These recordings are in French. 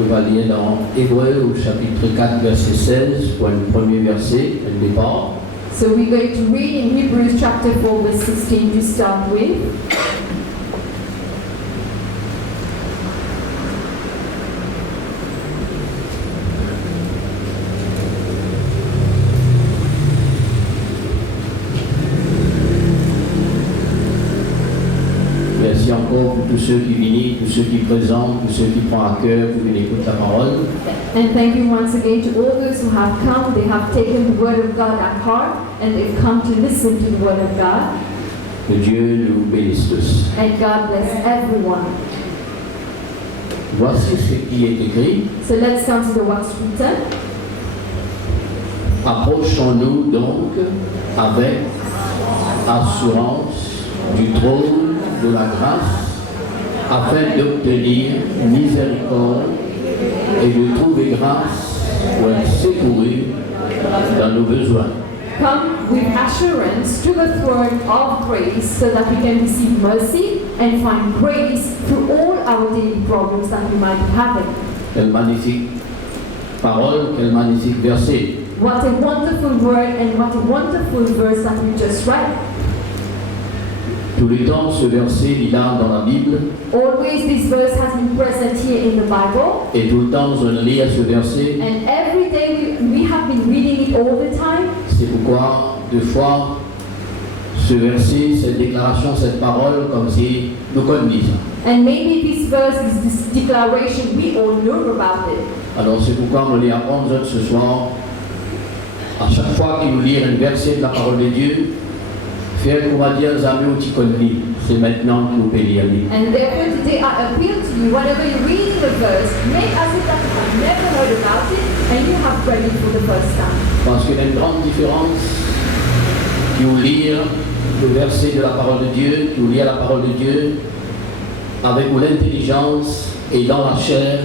On va lire dans Hébreux au chapitre 4, verset 16, pour le premier verset, le départ. So we're going to read in Hebrews chapter 4 verse 16 to start with. Merci encore pour tous ceux qui viennent, tous ceux qui présentent, tous ceux qui prennent à cœur, qui viennent écouter la parole. And thank you once again to all those who have come. They have taken the word of God at heart and they've come to listen to the word of God. Que Dieu nous bénisse tous. And God bless everyone. Voici ce qui est écrit. So let's consider what's written. Approchons-nous donc avec assurance du trône de la grâce afin d'obtenir miséricorde et de trouver grâce pour être secouru dans nos besoins. Come with assurance to the throne of grace so that we can receive mercy and find grace through all our daily problems that we might be having. Quelle magnifique parole, quel magnifique verset. What a wonderful word and what a wonderful verse that we just read. Tout le temps, ce verset est là dans la Bible. Always this verse has been present here in the Bible. Et tout le temps, on lit ce verset. And every day we have been reading it all the time. C'est pourquoi, deux fois, ce verset, cette déclaration, cette parole, comme si nous connaissions. And maybe this verse, this declaration, we all know about it. Alors c'est pourquoi on les apprend ce soir. À chaque fois qu'il nous lit un verset de la parole de Dieu, faire qu'on va dire amis au petit connu, c'est maintenant que nous pouvons lire. And therefore today I appeal to you, whenever you read the verse, make as if that you have never heard about it and you have read it for the first time. Parce qu'il y a une grande différence qui vous lire le verset de la parole de Dieu, qui vous lire la parole de Dieu avec l'intelligence et dans la chair,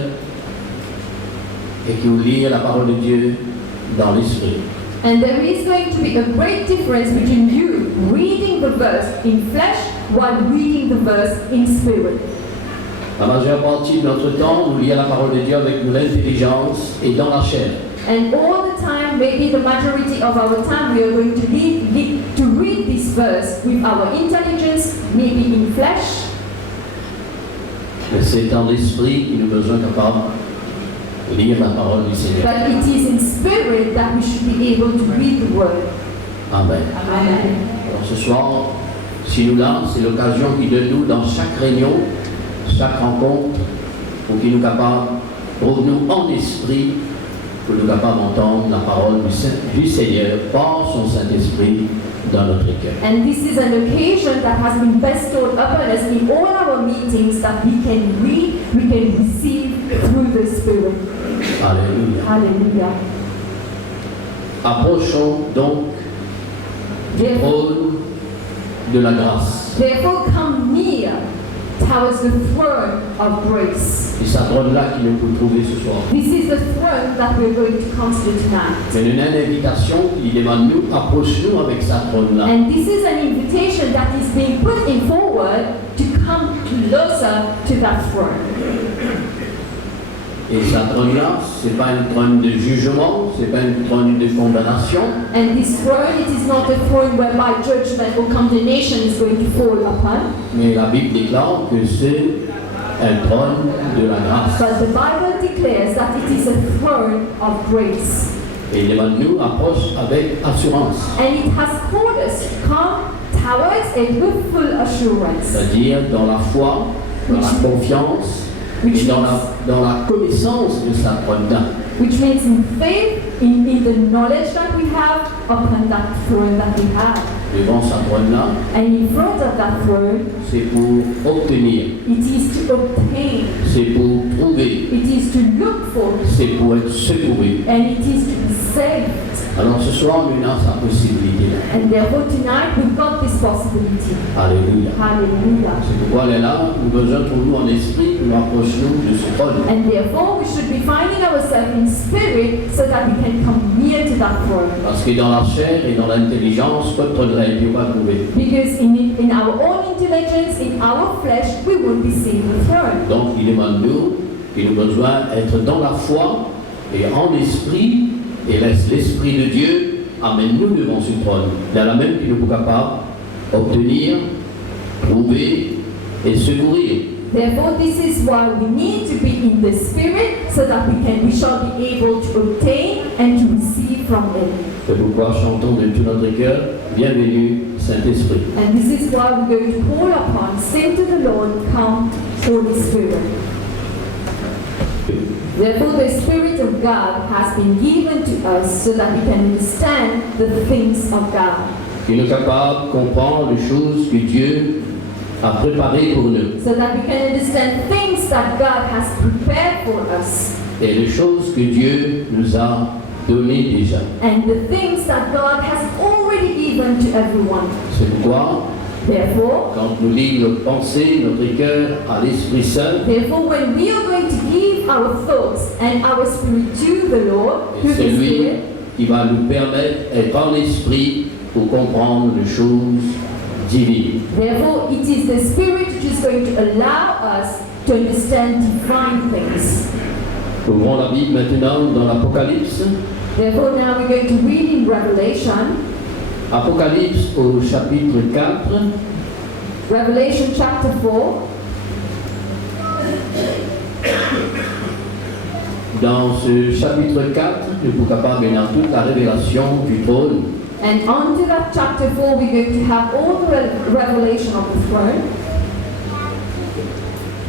et qui vous lire la parole de Dieu dans l'esprit. And there is going to be a great difference between you reading the verse in flesh while reading the verse in spirit. La majeure partie de notre temps, nous lisons la parole de Dieu avec l'intelligence et dans la chair. And all the time, maybe the majority of our time, we are going to read this verse with our intelligence, maybe in flesh. Mais c'est dans l'esprit que nous sommes capables de lire la parole du Seigneur. But it is in spirit that we should be able to read the word. Amen. Amen. Alors ce soir, si nous là, c'est l'occasion qui donne nous dans chaque réunion, chaque rencontre, pour qu'il nous capable, pour nous en esprit, pour nous capables d'entendre la parole du Seigneur par son Saint-Esprit dans notre cœur. And this is an occasion that has been bestowed upon us in all our meetings that we can read, we can receive through the Spirit. Alléluia. Hallelujah. Approchons donc du trône de la grâce. Therefore come near towards the throne of grace. C'est ce trône-là qu'il nous faut trouver ce soir. This is the throne that we're going to consider tonight. Mais il y a une invitation qui demande nous, approche-nous avec sa trône-là. And this is an invitation that is being put in forward to come closer to that throne. Et sa trône-là, ce n'est pas une trône de jugement, ce n'est pas une trône de condamnation. And this throne, it is not a throne whereby judgment or condemnation is going to fall upon. Mais la Bible déclare que c'est un trône de la grâce. But the Bible declares that it is a throne of grace. Et il demande nous, approche avec assurance. And it has called us to come towards it with full assurance. C'est-à-dire dans la foi, dans la confiance, et dans la connaissance de sa trône-là. Which means in faith, in the knowledge that we have upon that throne that we have. Devant sa trône-là, And in front of that throne, c'est pour obtenir, it is to obtain, c'est pour trouver, it is to look for, c'est pour être secouru. and it is to be saved. Alors ce soir, nous avons sa possibilité. And therefore tonight we've got this possibility. Alléluia. Hallelujah. C'est pourquoi elle est là, nous avons besoin pour nous en esprit, pour nous approcher de ce trône. And therefore we should be finding ourselves in spirit so that we can come near to that throne. Parce que dans la chair et dans l'intelligence, notre trône-là, il ne peut pas trouver. Because in our own intelligence, in our flesh, we won't be seeing the throne. Donc il demande nous qu'il nous besoin d'être dans la foi et en esprit, et laisse l'Esprit de Dieu amène-nous devant ce trône. Il y en a même qui nous sont capables d'obtenir, trouver et secourir. Therefore, this is why we need to be in the Spirit, so that we shall be able to obtain and to receive from Him. C'est pourquoi chantons de tout notre cœur, bienvenue Saint-Esprit. And this is why we're going to call upon, sing to the Lord, come, Holy Spirit. Therefore, the Spirit of God has been given to us so that we can understand the things of God. Qui nous est capable de comprendre les choses que Dieu a préparées pour nous. So that we can understand things that God has prepared for us. Et les choses que Dieu nous a données déjà. And the things that God has already given to everyone. C'est pourquoi, Therefore, quand nous lions notre pensée, notre cœur à l'Esprit Saint, therefore, when we are going to give our thoughts and our spirit to the Lord, et to c'est the lui Spirit, qui va nous permettre d'être en esprit pour comprendre les choses divines. therefore, it is the Spirit which is going to allow us to understand divine things. Ouvrons la Bible maintenant dans l'Apocalypse. Therefore, now we're going to read in Revelation, Apocalypse au chapitre 4. Revelation chapter 4. Dans ce chapitre 4, nous sommes capables dans toute la révélation du trône. And onto that chapter 4, we're going to have all the revelation of the throne.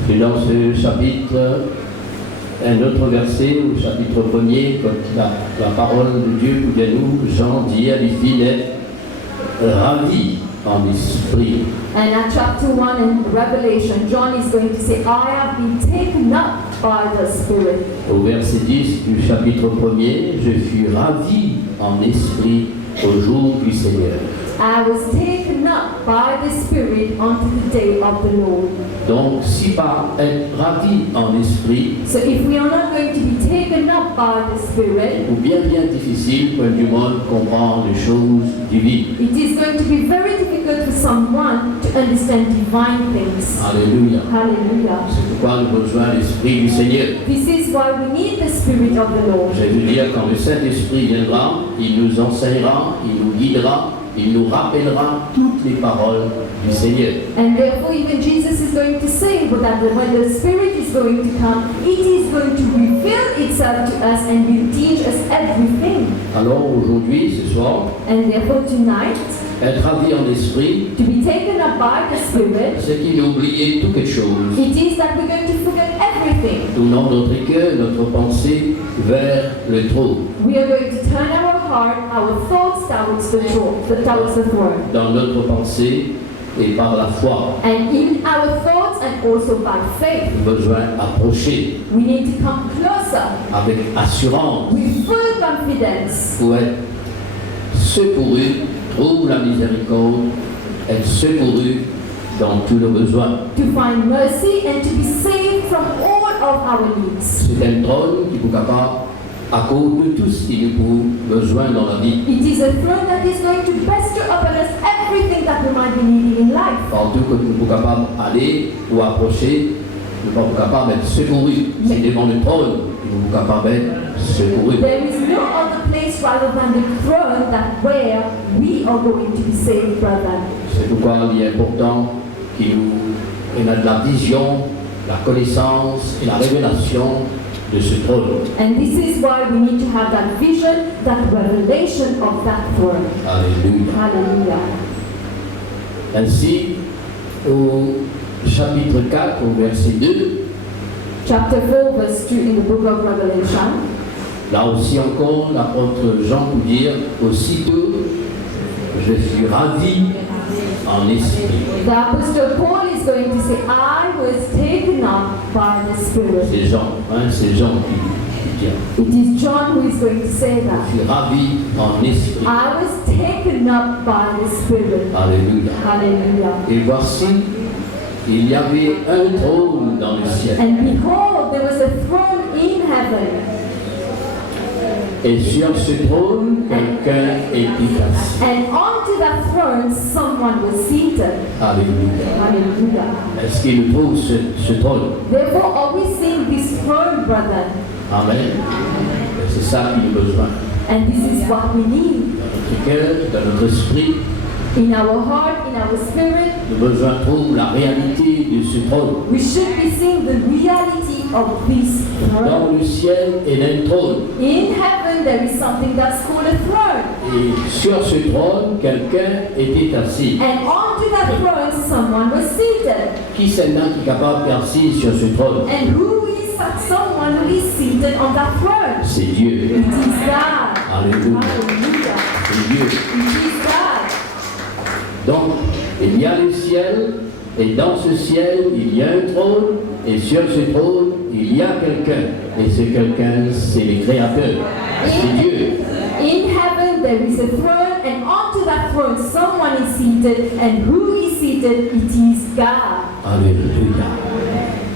Et dans ce chapitre, un autre verset, au chapitre 1er, quand la parole de Dieu vous dit à nous, Jean dit à l'Église d'être ravi en esprit. And at chapter 1 in Revelation, John is going to say, I have been taken up by the Spirit. Au verset 10 du chapitre 1er, je fus ravi en esprit au jour du Seigneur. I was taken up by the Spirit unto the day of the Lord. Donc, si par être ravi en esprit, So if we are not going to be taken up by the Spirit, ou bien difficile pour du monde comprendre les choses divines. it is going to be very difficult for someone to understand divine things. Alléluia. Hallelujah. C'est pourquoi nous avons besoin de l'Esprit du Seigneur. This is why we need the Spirit of the Lord. Je veux dire, quand le Saint-Esprit viendra, il nous enseignera, il nous guidera, il nous rappellera toutes les paroles du Seigneur. And therefore, even Jesus is going to say that when the Spirit is going to come, it is going to reveal itself to us and will teach us everything. Alors aujourd'hui, ce soir, And therefore, tonight, être ravi en esprit, to be taken up by the Spirit, c'est qu'il a oublié tout quelque chose. it is that we're going to forget everything. Tournons notre cœur, notre pensée vers le trône. We are going to turn our heart, our thoughts towards the throne. Dans notre pensée et par la foi, And in our thoughts and also by faith, nous avons besoin d'approcher we need to come closer avec assurance with full confidence pour être secouru, trouve la miséricorde, être secouru dans tous nos besoins. to find mercy and to be saved from all of our needs. C'est un trône qui est capable, à cause de tout ce qu'il nous a besoin dans la vie. It is a throne that is going to bestow upon us everything that we might be needing in life. Partout que nous sommes capables d'aller ou approcher, nous sommes capables d'être secourus. C'est devant le trône que nous sommes capables d'être secourus. There is no other place rather than the throne that where we are going to be saved, brother. C'est pourquoi il est important qu'il y ait de la vision, la connaissance et la révélation de ce trône. And this is why we need to have that vision, that revelation of that throne. Alléluia. Hallelujah. Ainsi, au chapitre 4, au verset 2, Chapter 4, verse 2 in the book of Revelation. là aussi encore, l'apôtre Jean peut dire, aussitôt, je fus ravi en esprit. The Apostle Paul is going to say, I was taken up by the Spirit. C'est Jean qui dit. It is John who is going to say Je that. suis ravi en esprit. I was taken up by the Spirit. Alléluia. Hallelujah. Et voici, il y avait un trône dans le ciel. And behold, there was a throne in heaven. Et sur ce trône, quelqu'un était assis. And onto that throne throne, someone was seated. Alléluia. Hallelujah. Est-ce qu'il nous trouve ce trône? Therefore, are we seeing this throne, brother? Amen. Et c'est ça qu'il nous besoin. And this is what we need. Dans notre cœur, dans notre esprit, In our heart, in our spirit, nous besoin trouve la réalité de ce trône. we should be seeing the reality of this throne. Dans le ciel, il y a un trône. In heaven, there is something that's called a throne. Et sur ce trône, quelqu'un était assis. And onto that throne, someone was seated. Qui c'est là qui est capable d'être assis sur ce trône? And who is that someone who is seated on that throne? C'est Dieu. It is God. Alléluia. Hallelujah. C'est Dieu. It is God. Donc, il y a le ciel, et dans ce ciel, il y a un trône, et sur ce trône, il y a quelqu'un. Et ce quelqu'un, c'est le Créateur. C'est Dieu. In heaven, there is a throne, and onto that throne, someone is seated, and who is seated? It is God. Alléluia.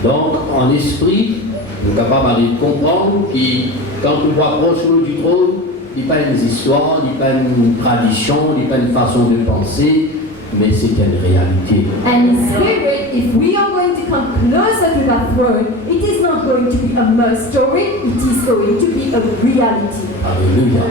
Donc, en esprit, nous sommes capables de comprendre que quand nous approchons du trône, il n'y a pas une histoire, il n'y a pas une tradition, il n'y a pas une façon de penser, mais c'est une réalité. And in spirit, if we are going to come closer to that throne, it is not going to be a mere story, it is going to be a reality. Alléluia.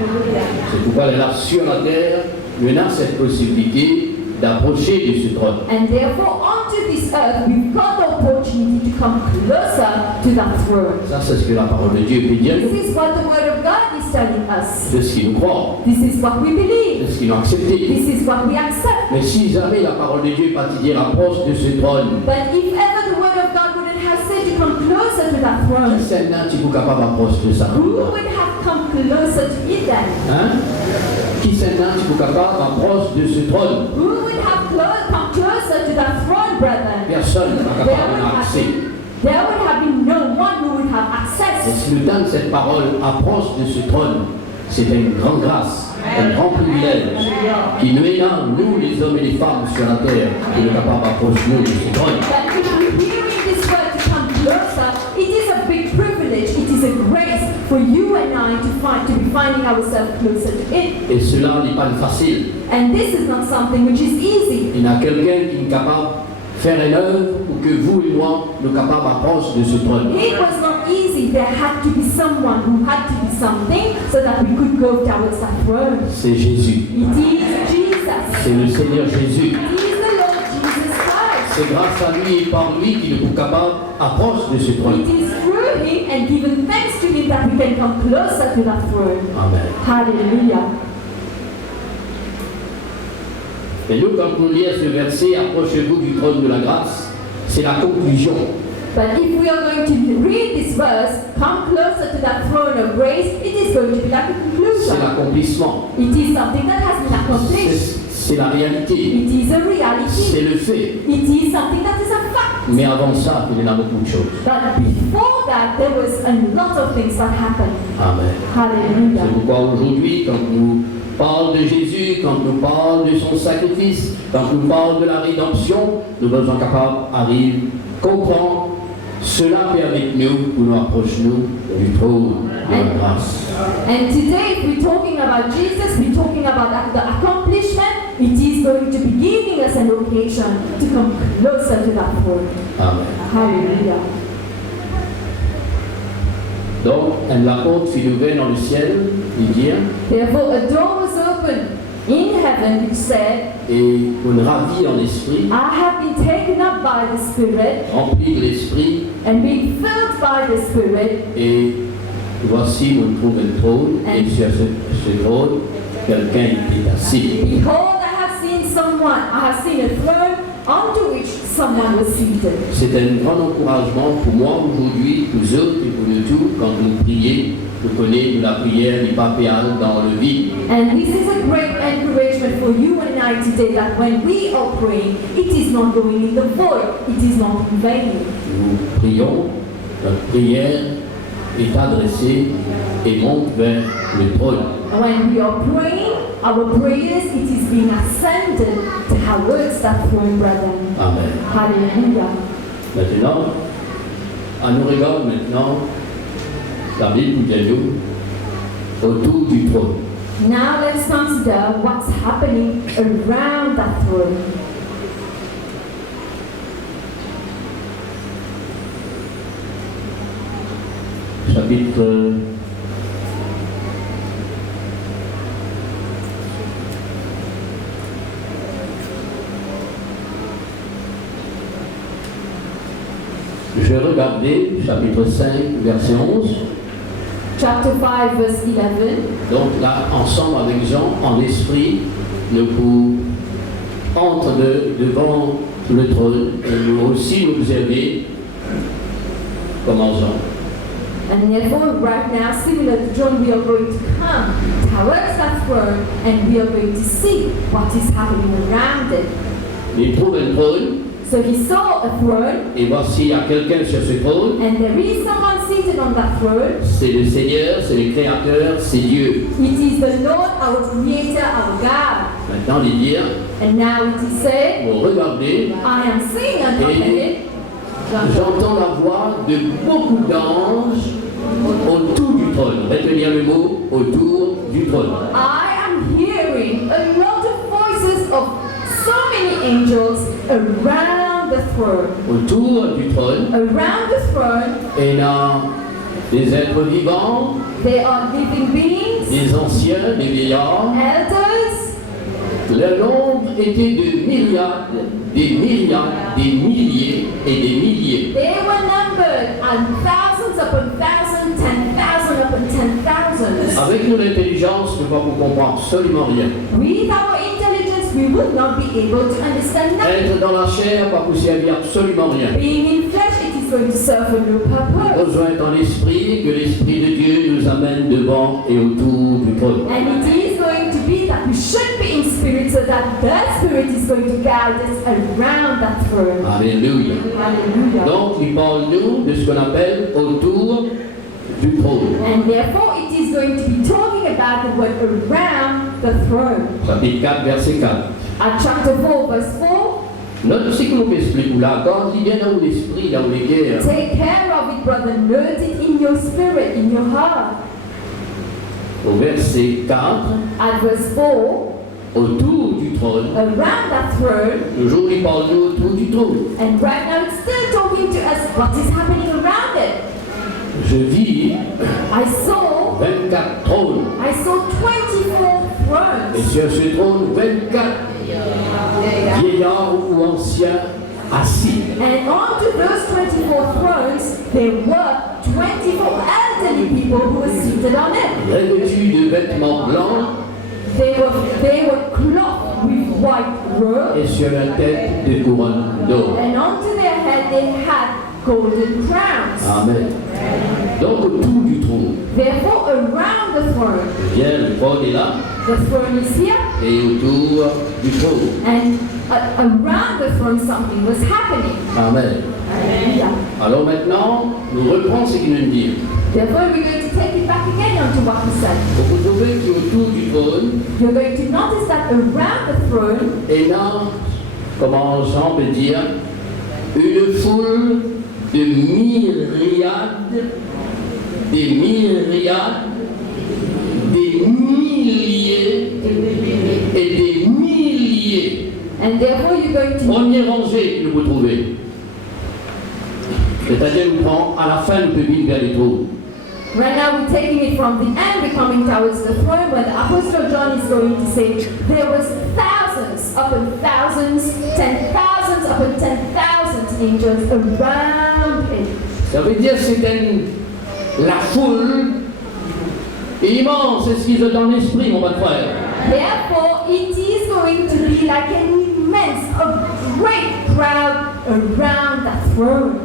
C'est pourquoi là, sur la terre, nous avons cette possibilité d'approcher de ce trône. And therefore, onto this earth, we've got the opportunity to come closer to that throne. Ça, c'est ce que la parole de Dieu peut dire, This is what the Word of God is telling us. de ce qu'ils nous croient, This is what we believe. de ce qu'ils ont accepté. This is what we accept. Mais si jamais la parole de Dieu pas dire approche de ce trône, But if ever the Word of God wouldn't have said to come closer to that qui throne, c'est là qui est capable d'approcher de ça? who would have come closer to it then? Hein? Qui c'est là qui est capable d'approcher de ce trône? Who would have come closer to that throne, brethren? Personne n'est There capable would, d'avoir have accès. been, there would have been no one who would have Et access. si nous donne cette parole approche de ce trône, c'est une grande grâce, un grand privilège qui nous énorme, nous les hommes et les femmes sur la terre, qui nous capable d'approcher nous de ce trône. But if we're hearing this word to come closer, it is a big privilege, it is a grace for you and I to be finding ourselves closer to it. Et cela n'est pas facile. And this is not something which is easy. Il y a quelqu'un qui est capable de faire une œuvre pour que vous et moi, nous capables d'approcher de ce trône. It was not easy. There had to be someone who had to be something so that we could go towards that throne. C'est Jésus. It is Jesus. C'est le Seigneur Jésus. It is the Lord Jesus Christ. C'est grâce à lui et par lui qu'il est capable d'approcher de ce trône. It is through Him and given thanks to Him that we can come closer to that throne. Amen. Hallelujah. Et nous, quand nous lisons ce verset, approchez-vous du trône de la grâce, c'est la conclusion. But if we are going to read this verse, come closer to that throne of grace, it is going to be like a C'est conclusion. l'accomplissement. It is something that has been accomplished. C'est la réalité. It is a reality. C'est le fait. It is something that is a fact. Mais avant ça, il y en a beaucoup de choses. But before that, there was a lot of things that happened. Amen. Hallelujah. C'est pourquoi aujourd'hui, quand nous parlons de Jésus, quand nous parlons de son sacrifice, quand nous parlons de la rédemption, nous sommes capables d'arriver, comprendre. Cela permet nous pour nous approcher du trône de la grâce. And today, if we're talking about Jesus, we're talking about the accomplishment. It is going to be giving us an occasion to come closer to that throne. Amen. Hallelujah. Donc, la porte fut ouverte dans le ciel, il dit, Therefore, a door was opened in heaven which said, et on ravit en esprit, I have been taken up by the Spirit rempli de l'esprit, and being filled by the Spirit, et voici on trouve un trône, et sur ce trône, quelqu'un est assis. behold, I have seen a throne onto which someone was seated. C'est un grand encouragement pour moi aujourd'hui, pour vous autres et pour nous tous, quand nous prions, nous connaissons la prière du papéal dans le vide. And this is a great encouragement for you and I today that when we are praying, it is not going in the void, it is not in vain. Nous prions, notre prière est adressée et monte vers le trône. When we are praying, our prayers, it is being ascended towards that throne, brethren. Amen. Hallelujah. Maintenant, à nous regarde maintenant la Bible de nous autour du trône. Now let's consider what's happening around that throne. Chapitre Je vais regarder chapitre 5, verset 11. Chapter 5, verse 11. Donc là, ensemble avec Jean, en esprit, nous entre devant le trône et nous aussi nous observer comment Jean. And therefore, right now, similar to John, we are going to come towards that throne and we are going to see what is happening around it. Il trouve un trône So he saw a throne, et voici il y a quelqu'un sur ce trône. and there is someone seated on that throne. C'est le Seigneur, c'est le Créateur, c'est Dieu. It is the Lord, our Creator, our God. Maintenant, il dit, And now it is said, bon, regardez, I am seeing a company. j'entends la voix de beaucoup d'anges autour du trône. Retenir le mot autour du trône. I am hearing a lot of voices of so many angels around the throne. Autour du trône, Around the throne, et là, des êtres vivants, they are living beings, des anciens, des vieillards. elders. Le nombre était de myriades, des milliards, des milliers et des milliers. They were numbered and thousands upon thousands, 10,000 upon 10,000. Avec notre intelligence, nous ne comprenons absolument rien. With our intelligence, we would not be able to understand nothing. Être dans la chair, pas pour servir absolument rien. Being in flesh, it is going to serve a no purpose. Besoin dans l'esprit, que l'esprit de Dieu nous amène devant et autour du trône. And it is going to be that we should be in spirit so that the spirit is going to guide us around that throne. Alléluia. Hallelujah. Donc, il parle nous de ce qu'on appelle autour du trône. And therefore it is going to be talking about the word around the throne. Chapitre 4, verset 4. At chapter 4, verse 4, Note ce que nous explique là. Quand il vient dans l'esprit, dans les guerres, take care of it, brother. Note it in your spirit, in your heart. au verset 4, At verse 4, autour du trône, around that throne, toujours il parle nous autour du trône. and right now it's still talking to us what is happening around it. Je vis I saw 24 trônes. 24 thrones. Et sur ce trône, 24 vieillards ou anciens assis. And onto those 24 thrones, there were 24 elderly people who were seated on it. Revêtus de vêtements blancs They were clothed with white robes, et sur la tête des couronnes d'or. and onto their head they had golden crowns. Amen. Donc autour du trône. Therefore, around the throne, Bien, le trône est là the throne is here, et autour du trône. and around the throne something was happening. Amen. Hallelujah. Alors maintenant, nous reprenons ce qu'il nous dit. Therefore, we're going to take it back again onto what he said. Donc vous trouvez qu'autour du trône, You're going to notice that around the throne, et là, comment Jean peut dire, une foule de myriades, des myriades, des milliers et des milliers. and therefore you're going to Première rangée que vous trouvez. C'est-à-dire, nous prend à la fin, nous pouvons vers les trônes. right now we're taking it from the end, we're coming towards the throne, where the Apostle John is going to say there was thousands upon thousands, 10,000s upon 10,000 angels around it. Ça veut dire que c'était la foule immense, c'est ce qu'ils ont dans l'esprit, mon frère. Therefore, it is going to be like an immense, a great crowd around that throne.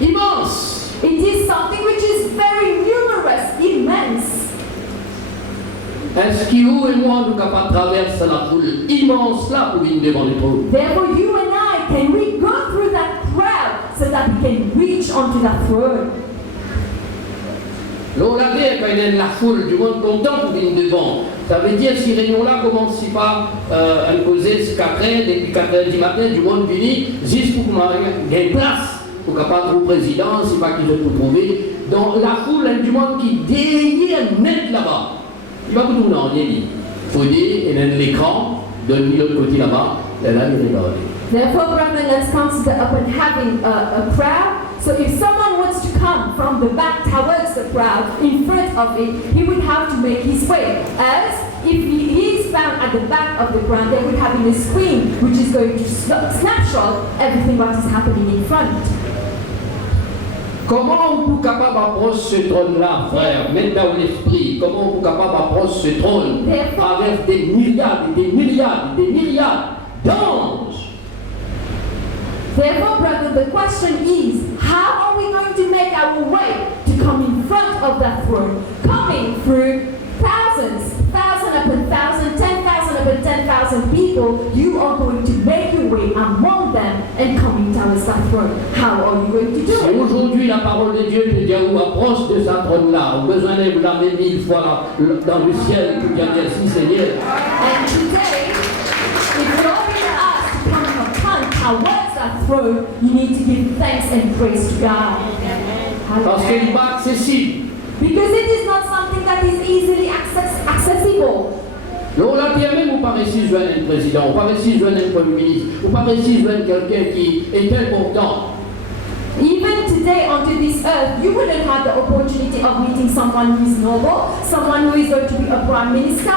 Immense. It is something which is very numerous, immense. Est-ce que vous et moi, nous capables de traverser la foule immense là pour venir devant les trônes? Therefore, you and I, can we go through that crowd so that we can reach onto that throne? L'on l'a dit quand il y a la foule du monde content pour venir devant. Ça veut dire si réunion-là commence par un causer 4h, depuis 4h du matin, du monde venu, juste pour qu'il y ait une place, pour capable de président, c'est pas qu'ils ont tout trouvé. Donc la foule du monde qui derrière net là-bas. Tu vas vous tourner en Élie. Il faut dire, et dans l'écran, de l'autre côté là-bas, là, il est regardé. Therefore, brethren, let's consider upon having a crowd. So if someone wants to come from the back towards the crowd, in front of it, he would have to make his way. As if he is found at the back of the crowd, they would have a screen which is going to snapshot everything what is happening in front. Comment on est capable d'approcher ce trône-là, frère, même dans l'esprit? Comment on est capable d'approcher ce trône à travers des milliards et des milliards et des milliards d'anges? Therefore, brother, the question is, how are we going to make our way to come in front of that throne? Coming through thousands, thousand upon thousand, 10,000 upon 10,000 people, you are going to make your way among them and coming towards that throne. How are you going to do Si it? aujourd'hui la parole de Dieu te dit ou approche de sa trône-là, au besoin de vous l'amener 1000 fois dans le ciel, pour dire merci Seigneur. And today, if you're being asked to come towards that throne, you need to give thanks and praise to God. Parce qu'il n'est pas accessible. Because it is not something that is easily accessible. Donc là, bien même, vous ne pouvez pas joindre un président, vous ne pouvez pas joindre un premier ministre, vous ne pouvez pas joindre quelqu'un qui est important. Even today onto this earth, you wouldn't have the opportunity of meeting someone who is noble, someone who is going to be a prime minister.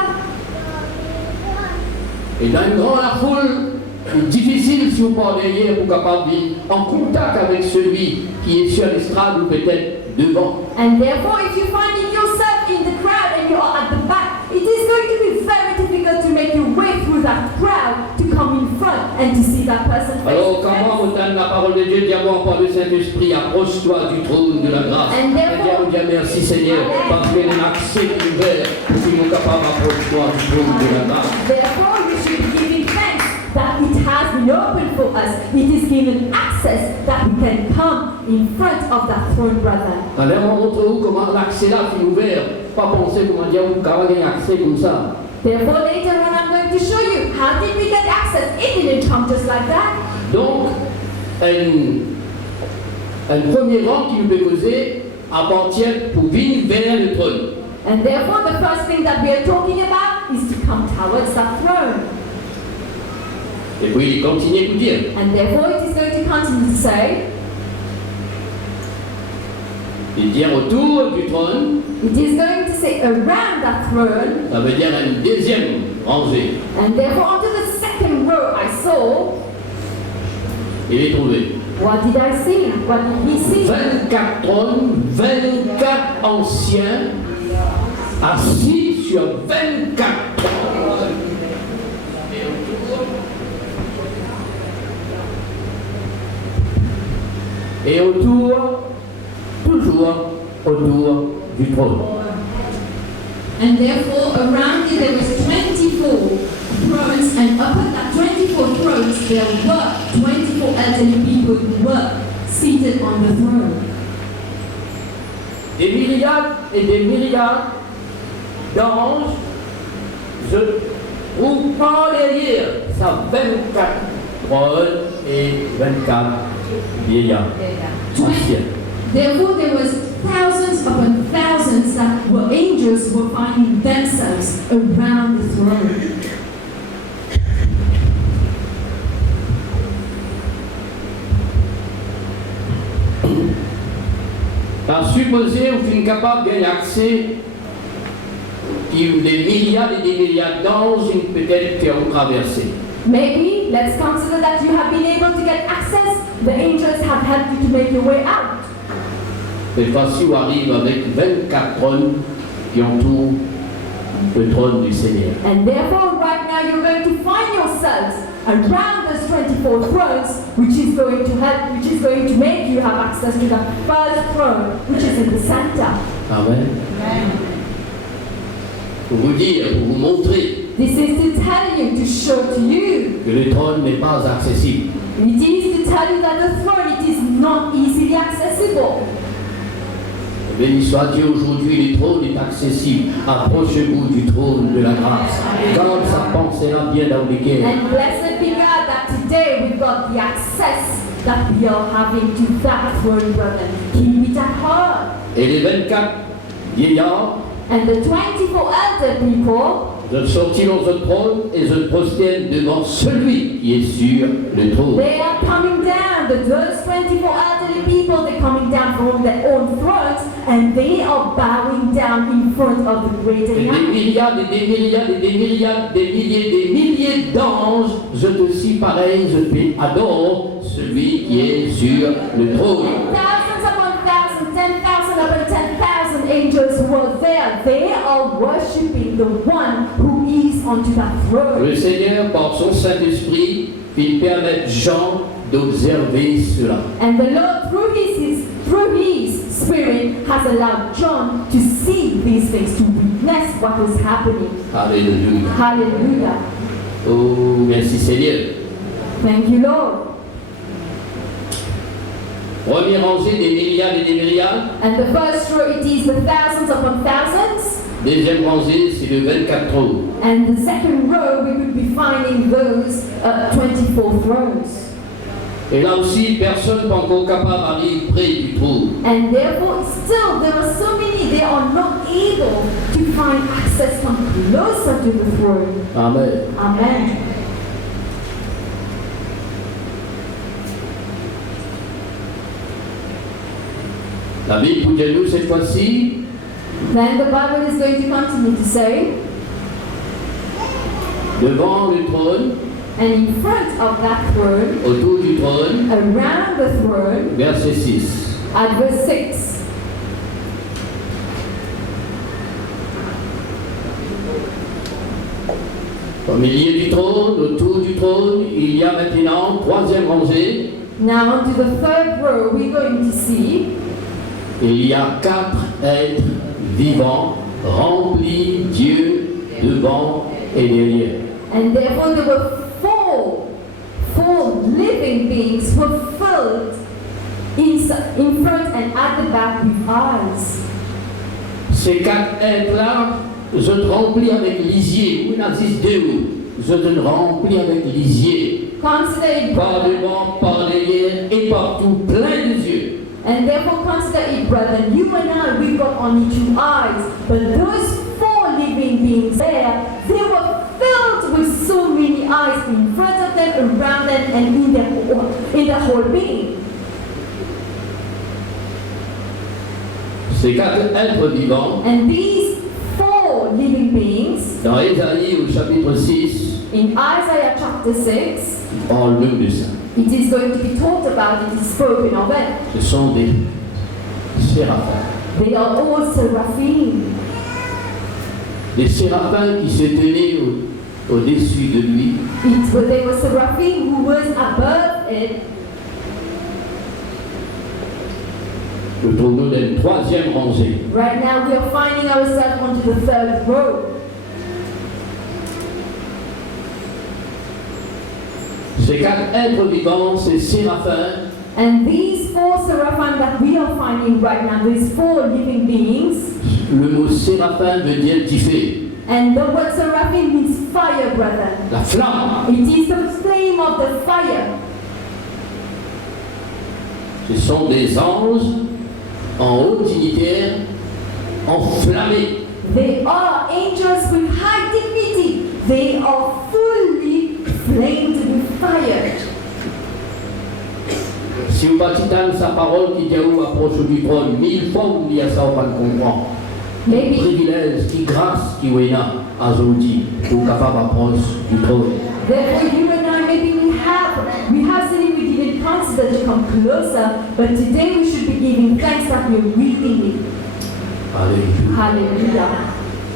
Et dans une grande foule, difficile si vous parlez hier pour capable d'être en contact avec celui qui est sur l'estrade ou peut-être devant. And therefore, if you find yourself in the crowd and you are at the back, it is going to be very difficult to make your way through that crowd to come in front and to see that person face Alors, to comment face. vous donne la parole de Dieu, dis moi par le Saint-Esprit, approche-toi du trône de la grâce. And therefore- Et dis merci Seigneur, parce qu'il y a un accès qui est ouvert pour qu'ils soient capables d'approcher-toi du trône de la grâce. Therefore, we should be giving thanks that it has been opened for us. It is given access that we can come in front of that throne, brother. Alors, on montre-vous comment l'accès là est ouvert. Pas penser comment dire, vous avez un accès comme ça. Therefore, later on, I'm going to show you how did we get access. It didn't come just like that. Donc, un premier rang qui nous peut causer appartient pour venir vers le trône. And therefore, the first thing that we are talking about is to come towards that throne. Et puis il continue pour dire, And therefore, it is going to continue to say, il dit autour du trône, it is going to say around that throne. ça veut dire une deuxième rangée. And therefore, onto the second row I saw, Il est trouvé what did I see? What did he see? 24 trônes, 24 anciens, assis sur 24 trônes. Et autour, toujours autour du trône. And therefore, around it there was 24 thrones, and upon that 24 thrones there were 24 elderly people who were seated on the throne. Des myriades et des myriades d'anges se trouvent par derrière sa 24 trônes et 24 vieillards anciens. Therefore, there was thousands upon thousands that were angels who were finding themselves around the throne. Par supposé, vous êtes capable d'avoir accès qui des milliards et des milliards d'anges peut-être qui ont traversé. Maybe let's consider that you have been able to get access. The angels have helped you to make your way out. Cette fois-ci, on arrive avec 24 trônes qui entourent le trône du Seigneur. And therefore, right now, you're going to find yourselves around those 24 thrones, which is going to help, which is going to make you have access to the first throne, which is in the center. Amen. Pour vous dire, pour vous montrer This is to tell you, to show to you. que le trône n'est pas accessible. It is to tell you that the throne, it is not easily accessible. Béni soit Dieu, aujourd'hui, le trône est accessible. Approchez-vous du trône de la grâce. Garde sa pensée là bien dans le cœur. And blessed be God that today we've got the access that we are having to that throne, brother. Keep it at heart. Et les 24 vieillards And the 24 elder people, je sortis dans le trône et je prosterne devant celui qui est sur le trône. they are coming down. Those 24 elderly people, they're coming down from their own thrones and they are bowing down in front of the great Et I des Am. myriades et des myriades et des myriades, des milliers d'anges, je te suis pareil, je te adore celui qui est sur le trône. Thousands upon thousands, 10,000 upon 10,000 angels who are there. They are worshipping the one who is onto that throne. Le Seigneur, par son Saint-Esprit, il permet Jean d'observer cela. And the Lord, through his Spirit, has allowed John to see these things, to witness what was happening. Alléluia. Hallelujah. Oh, merci Seigneur. Thank you, Lord. Première rangée des myriades et des myriades. And the first row, it is the thousands upon thousands. Deuxième rangée, c'est le 24 trônes. And the second row, we would be finding those 24 thrones. Et là aussi, personne n'est encore capable d'arriver près du trône. And therefore, still, there are so many, they are not able to find access, come closer to the throne. Amen. Amen. La Bible pour dire nous cette fois-ci, Then the Bible is going to continue to say, devant le trône, and in front of that throne, autour du trône, around the throne, verset 6. at verse 6, Au milieu du trône, autour du trône, il y a maintenant, troisième rangée, now onto the third row, we're going to see, il y a 4 êtres vivants, remplis Dieu devant et derrière. and therefore there were four living beings who were filled in front and at the back with eyes. Ces 4 êtres-là, je te remplis avec lisier. Où n'existe deux. Je te remplis avec lisier. Consider it, Par devant, par derrière et partout, plein de yeux. and therefore consider it, brethren. You and I, we've got only 2 eyes, but those 4 living beings there, they were filled with so many eyes in front of them, around them, and in their whole being. Ces 4 êtres vivants, And these 4 living beings, dans Ésaïe au chapitre 6, in Isaiah chapter 6, parlent de ça. it is going to be talked about, it is spoken of it. Ce sont des séraphins. They are all seraphim. Des séraphins qui se tenaient au-dessus de lui. They were seraphim who was above it. Le tonneau d'une troisième rangée. Right now we are finding ourselves onto the third row. Ces 4 êtres vivants, ces séraphins, And these 4 seraphim that we are finding right now, these 4 living beings, le mot séraphin veut dire qui fait and the word seraphim means fire, brother. la flamme. It is the flame of the fire. Ce sont des anges en haut dignitaire, enflammés. They are angels with high dignity. They are fully flamed with fire. Si vous bâtissez sa parole qui dit où approche du trône, 1000 fois vous dites ça, on va le comprendre. Maybe, Privilège, qui grâce, qui est là, à Zodi, pour capable d'approcher du trône. therefore, you and I, maybe we have something we didn't consider to come closer, but today we should be giving thanks that we're reading it. Alléluia. Hallelujah.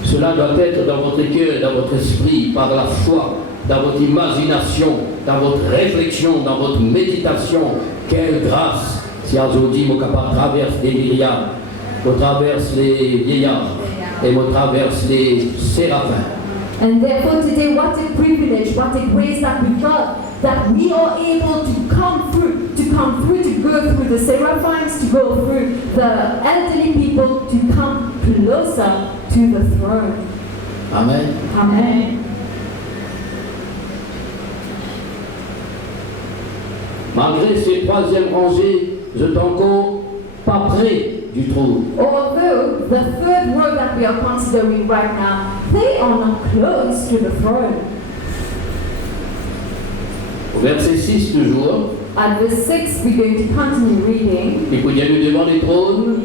Cela doit être dans votre cœur, dans votre esprit, par la foi, dans votre imagination, dans votre réflexion, dans votre méditation. Quelle grâce! Si Azodi me capable traverse les milliards, me traverse les vieillards et me traverse les séraphins. And therefore today, what a privilege, what a grace that we got, that we are able to come through, to go through the seraphims, to go through the elderly people, to come closer to the throne. Amen. Amen. Malgré ces troisième rangées, je suis encore pas prêt du trône. Although the third row that we are considering right now, they are not close to the throne. Au verset 6 toujours, At verse 6, we're going to continue reading. il faut dire devant les trônes,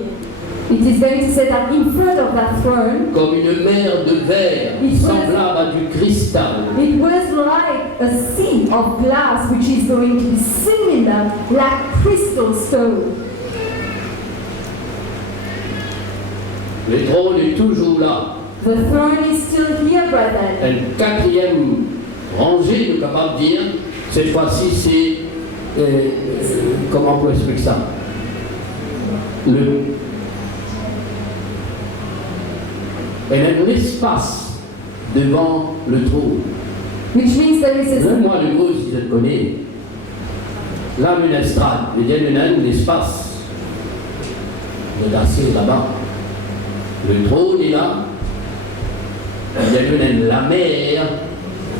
It is going to say that in front of that throne, comme une mer de verre, semblable à du cristal. it was like a sea of glass which is going to be similar like crystal stone. Le trône est toujours là. The throne is still here, brethren. Une quatrième rangée, nous sommes capables de dire, cette fois-ci c'est, comment on peut expliquer ça? Elle a un espace devant le trône. Which means there is a Moi, le gros, si je le connais, là, une estrade, il y a un espace. On est assis là-bas. Le trône est là. Il y a la mer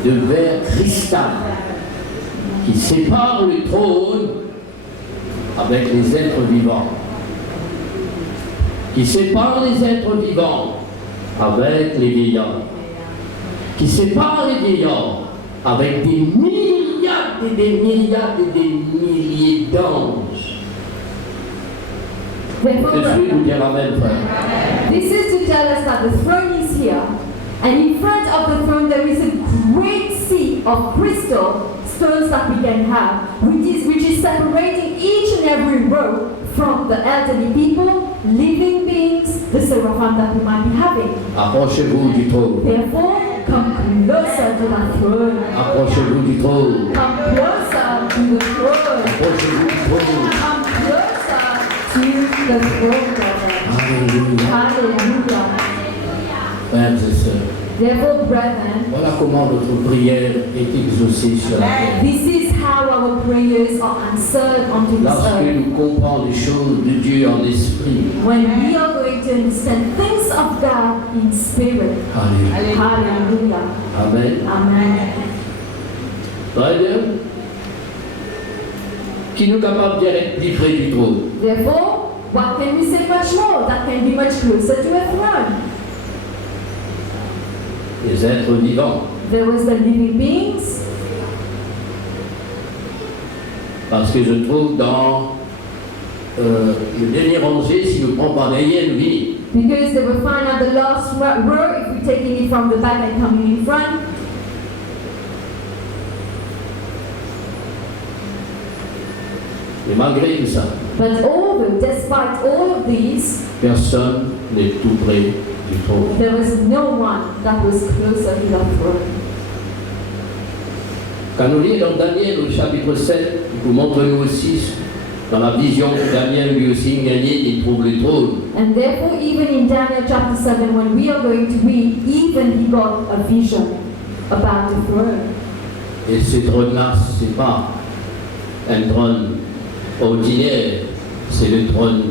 de verre cristal qui sépare le trône avec les êtres vivants. Qui sépare les êtres vivants avec les vieillards. Qui sépare les vieillards avec des myriades et des myriades et des milliers d'anges. Je suis vous dire amen, frère. This is to tell us that the throne is here, and in front of the throne there is a great sea of crystal stones that we can have, which is separating each and every row from the elderly people, living beings, the seraphim that we might be having. Approchez-vous du trône. Therefore, come closer to that throne. Approchez-vous du trône. Come closer to the throne. Approchez-vous du trône. Come closer to the throne, brother. Alléluia. Hallelujah. Frères et sœurs, Therefore, brethren, voilà comment notre prière est exaucée sur la terre. this is how our prayers are answered unto this Lorsque earth. nous comprenons les choses de Dieu en esprit. When we are going to understand things of God in spirit. Alléluia. Hallelujah. Amen. Amen. Très bien. Qui nous est capable d'être plus près du trône? Therefore, what can we say much more that can be much closer to a throne? Les êtres vivants. There was the living beings. Parce que je trouve dans le dernier rangée, si nous prenons par derrière, nous dit, Because they will find out the last row if we're taking it from the back and coming in front. mais malgré tout ça, But although, despite all of these, personne n'est tout près du trône. there was no one that was closer to the throne. Quand nous lisons dans Daniel au chapitre 7, il nous montre nous aussi, dans la vision que Daniel lui aussi gagné, il trouve le trône. And therefore, even in Daniel chapter 7, when we are going to read, even he got a vision about the throne. Et ce trône-là, ce n'est pas un trône ordinaire, c'est le trône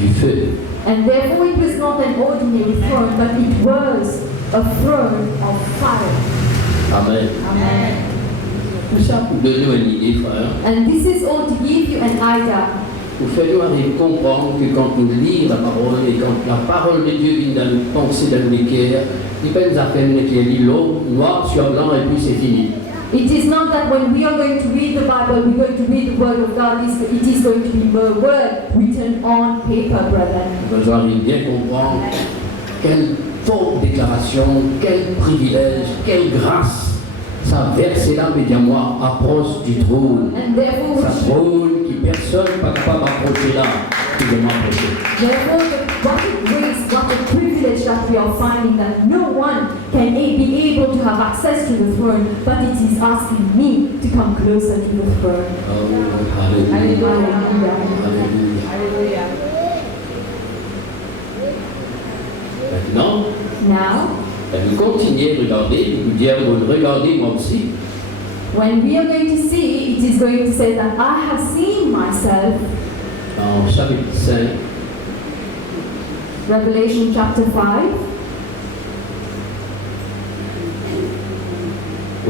du feu. And therefore, it was not an ordinary throne, but it was a throne of fire. Amen. Amen. Tout ça pour donner une idée, frère. And this is all to give you an idea. Pour faire nous arriver à comprendre que quand nous lisons la parole et quand la parole de Dieu vient dans nos pensées, dans nos cœurs, il n'y a pas une affaire qui est lu noir sur blanc et puis c'est fini. It is not that when we are going to read the Bible, we're going to read the Word of God, it is going to be the Word written on paper, brethren. Nous allons bien comprendre quelle forte déclaration, quel privilège, quelle grâce. Ça verse là, mais dis moi, approche du trône. And therefore, Ça trône qui personne ne peut pas m'approcher là, qui veut m'approcher. therefore, what a grace, what a privilege that we are finding that no one can be able to have access to the throne, but it is asking me to come closer to the throne. Oh, alléluia. Hallelujah. Alléluia. Maintenant, Now, vous continuez à regarder, vous dire, regardez moi aussi. when we are going to see, it is going to say that I have seen myself, Dans chapitre 5, Revelation chapter 5,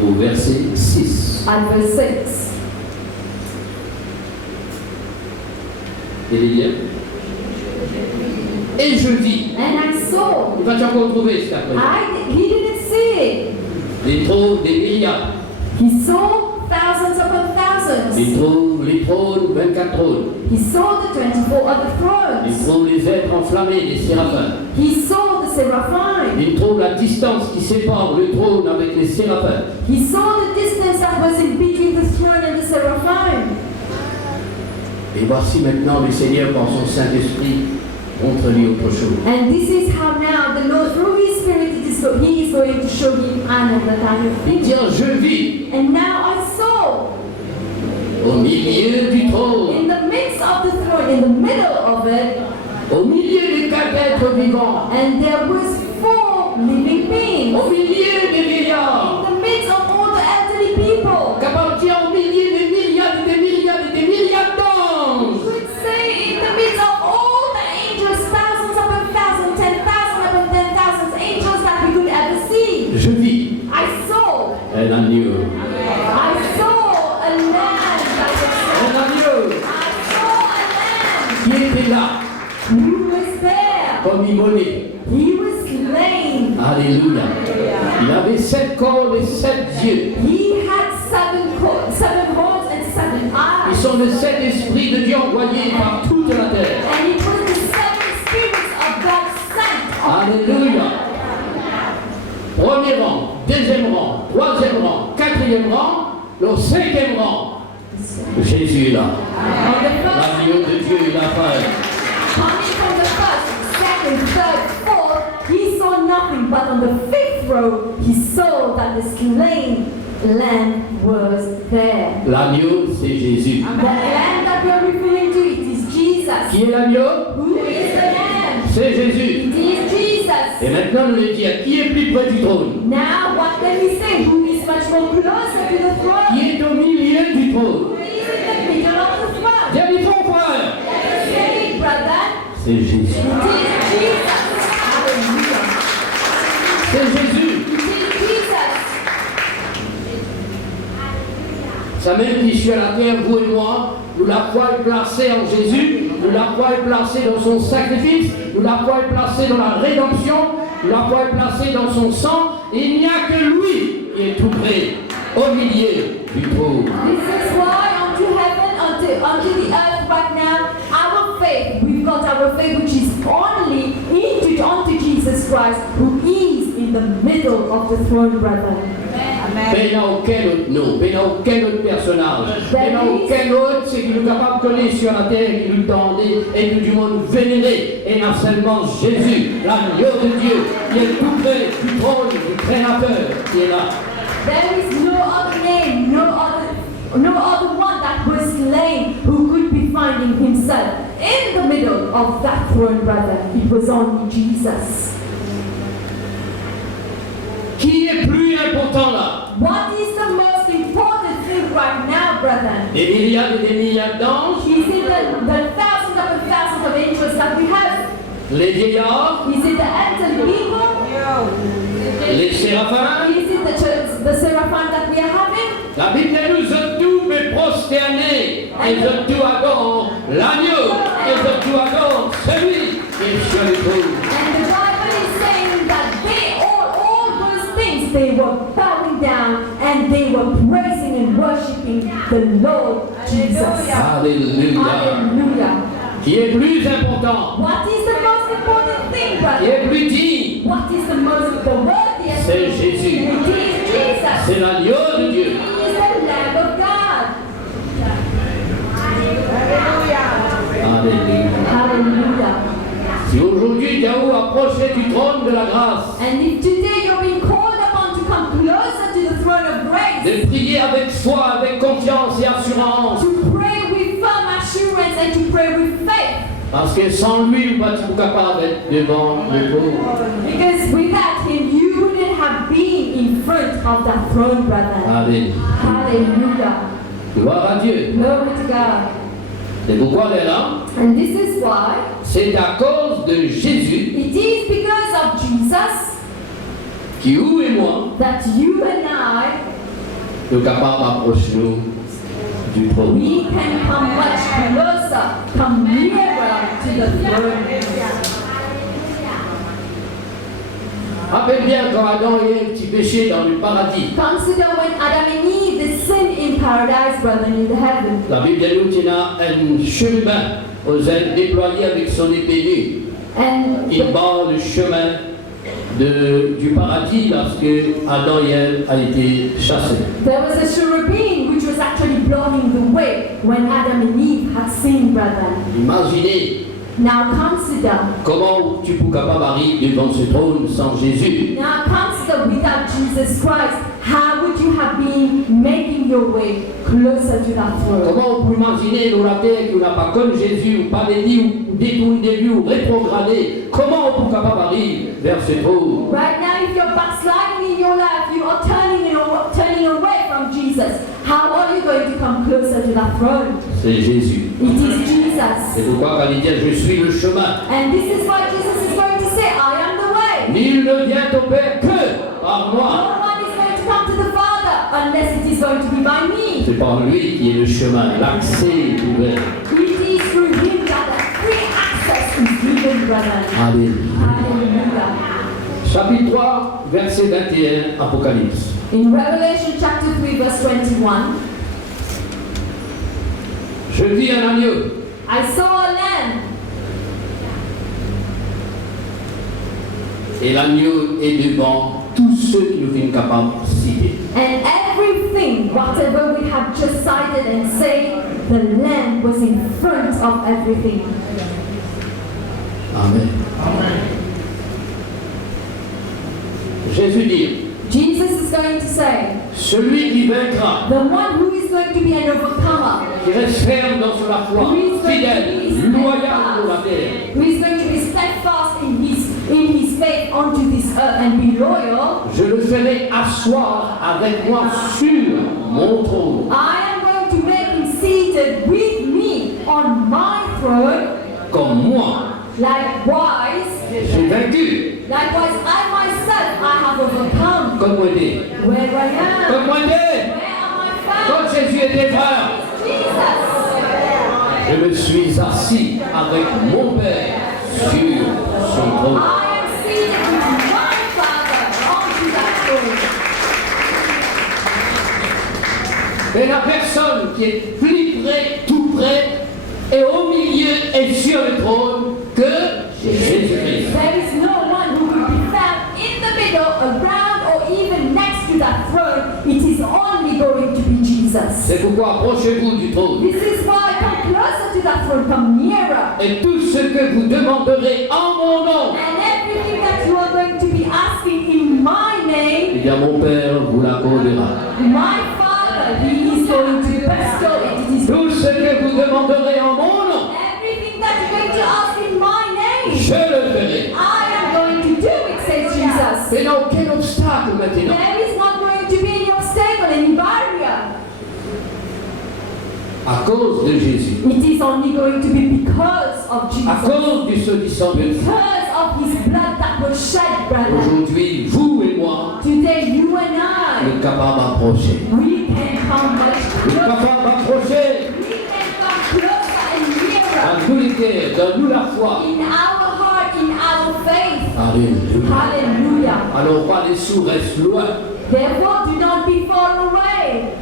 au verset 6. at verse 6. Il est bien. et je vis. And I saw. Tu vas encore trouver cet après. He didn't see it. Il trouve des milliards. He saw thousands upon thousands. Il trouve les trônes, 24 trônes. He saw the 24 other Il thrones. trouve les êtres enflammés, les séraphins. He saw the seraphim. Il trouve la distance qui sépare le trône avec les séraphins. He saw the distance that was in between the throne and the seraphim. Et voici maintenant le Seigneur par son Saint-Esprit montre-lui autre chose. And this is how now the Lord, through His Spirit, He is going to show him another kind of Il thing. dit, je vis And now I saw au milieu du trône, in the midst of the throne, in the middle of it, au milieu des quatre êtres vivants, and there was 4 living beings. au milieu des milliards, In the midst of all the elderly people. qu'appartient au milieu des milliards et des milliards et des milliards d'anges. You could say in the midst of all the angels, thousands upon thousands, 10,000 upon 10,000 angels that we could ever see. Je vis I saw un agneau. a lamb that was Un agneau I saw a lamb qui était là, who was there. comme immolé. He was slain. Alléluia. Il avait 7 corps et 7 yeux. He had 7 horns and 7 Ils eyes. sont les 7 esprits de Dieu envoyés par toute la terre. And it was the 7 spirits of God sent. Alléluia. Premier rang, deuxième rang, troisième rang, quatrième rang, le cinquième rang. Jésus est là. On the first, L'agneau de Dieu, il a faim. coming from the first, second, third, fourth, he saw nothing. But on the 5th row, he saw that the slain lamb was there. L'agneau, c'est Jésus. The lamb that we are referring to, it is Jesus. Qui est l'agneau? Who is the lamb? C'est Jésus. It is Jesus. Et maintenant, nous lui dire qui est plus près du trône? Now, what can we say? Who is much more closer to the throne? Qui est au milieu du trône? Who is in the middle of the throne? Viens dit ton frère. Say it, brother. C'est Jésus. It is Jesus. Hallelujah. C'est Jésus. It is Jesus. Ça même qui sur la terre, vous et moi, nous la foi est placée en Jésus, nous la foi est placée dans son sacrifice, nous la foi est placée dans la rédemption, nous la foi est placée dans son sang, et il n'y a que lui qui est tout près, au milieu du trône. This is why unto heaven, unto the earth right now, our faith, we've got our faith which is only unto Jesus Christ, who is in the middle of the throne, brother. Mais il n'y a aucun autre nom, mais il n'y a aucun autre personnage, il n'y a aucun autre c'est qui nous capable de connaître sur la terre, qui nous tendait et nous du monde vénéré, et non seulement Jésus, l'agneau de Dieu, qui est tout près du trône, du Créateur, qui est là. There is no other name, no other one that was slain who could be finding himself in the middle of that throne, brother. It was only Jesus. Qui est plus important là? What is the most important thing right now, brother? Des milliards et des milliards d'anges, Is it the thousands upon thousands of angels that we have? les vieillards, Is it the elderly people? les séraphins. Is it the seraphim that we are having? La Bible nous a tous mais prosternés, et ont tout adorent l'agneau, et ont tout adorent celui qui est sur le trône. And the Bible is saying that all those things, they were bowing down and they were praising and worshiping the Lord Jesus. Alléluia. Hallelujah. Qui est plus important? What is the most important thing, Qui brother? est plus digne? What is the worthiest C'est thing? Jésus. It is Jesus. C'est l'agneau de Dieu. He is the Lamb of God. Alléluia. Hallelujah. Si aujourd'hui Yahou approchait du trône de la grâce, And if today you're being called upon to come closer to the throne of grace, de prier avec foi, avec confiance et assurance, to pray with firm assurance and to pray with faith, parce que sans lui, nous ne sommes pas capables d'être devant le trône. because without him you wouldn't have been in front of that throne, brother. Alléluia. Hallelujah. Gloire à Dieu. Glory to God. C'est pourquoi elle est là. And this is why C'est à cause de Jésus it is because of Jesus qui, vous et moi, that you and I, sommes capables d'approcher nous du trône. we can come much closer, come nearer to the throne. Rappelle bien quand Adam et Ève petit péché dans le paradis. Consider when Adam and Eve they sinned in paradise rather than in the heaven. La Bible nous dit qu'il y a un chemin aux ailes déployé avec son épée nue. And Il barre le chemin du paradis lorsque Adam et Ève a été chassés. there was a cherubim which was actually blocking the way when Adam and Eve had sinned, brother. Imaginez Now consider. comment tu peux capable arriver devant ce trône sans Jésus. Now consider without Jesus Christ, how would you have been making your way closer to that throne? Comment on peut imaginer dans la terre qui n'a pas connu Jésus, ou pas béni, ou détourné de lui, ou rétrogradé? Comment on peut capable arriver vers ce trône? Right now, if you're backsliding in your life, you are turning away from Jesus. How are you going to come closer to that throne? C'est Jésus. It is Jesus. C'est pourquoi quand il dit je suis le chemin, And this is why Jesus is going to say, I am the way. nul ne vient au Père que par No moi. one is going to come to the Father unless it is going to be by me. C'est par lui qui est le chemin, l'accès est ouvert. It is through him that the free access is given, brother. Alléluia. Hallelujah. Chapitre 3, verset 21, Apocalypse. In Revelation chapter 3, verse 21, Je vis un agneau. I saw a lamb, Et l'agneau est devant tous ceux qui nous viennent capables de citer. and everything, whatever we have just cited and said, the lamb was in front of everything. Amen. Jésus dit, Jesus is going to say, celui qui vaincra, the one who is going to be an overcomer, qui reste ferme dans sa foi, who is going to fidèle, be loyal pour la terre, who is going to be steadfast in his faith onto this earth and be loyal, je le ferai asseoir avec moi sur mon trône, I am going to make him seated with me on my throne. comme moi, Likewise, j'ai vaincu, likewise, I myself I have overcome. comme moi dit, Where I am, comme moi dit, where am I found? quand Jésus était frère, Jesus. je me suis assis avec mon Père sur son trône. I am seated with my Father onto that throne. Et la personne qui est plus près, tout près, et au milieu et sur le trône que Jésus-Christ. There is no one who will be found in the middle, around, or even next to that throne. It is only going to be Jesus. C'est pourquoi approchez-vous du trône. This is why come closer to that throne, come nearer. Et tout ce que vous demanderez en mon nom, And everything that you are going to be asking in my name, eh bien mon Père vous l'accordera. my Father, He is going to bestow it. It is Tout ce que vous demanderez en mon nom, everything that you're going to ask in my name. je le ferai. I am going to do it, says Jesus. Mais non, quel obstacle maintenant? There is not going to be any obstacle, any barrier. À cause de Jésus, It is only going to be because of à Jesus. cause du sang du sang de Dieu. Because of His blood that was shed, brother. Aujourd'hui, vous et moi, Today, you and I, nous sommes capables d'approcher. we can come much Nous sommes closer. capables d'approcher We can come closer and nearer. dans nous les cœurs, dans nous la foi. In our heart, in our faith. Alléluia. Hallelujah. Alors pas les sourds restent loin. Therefore, do not be far away.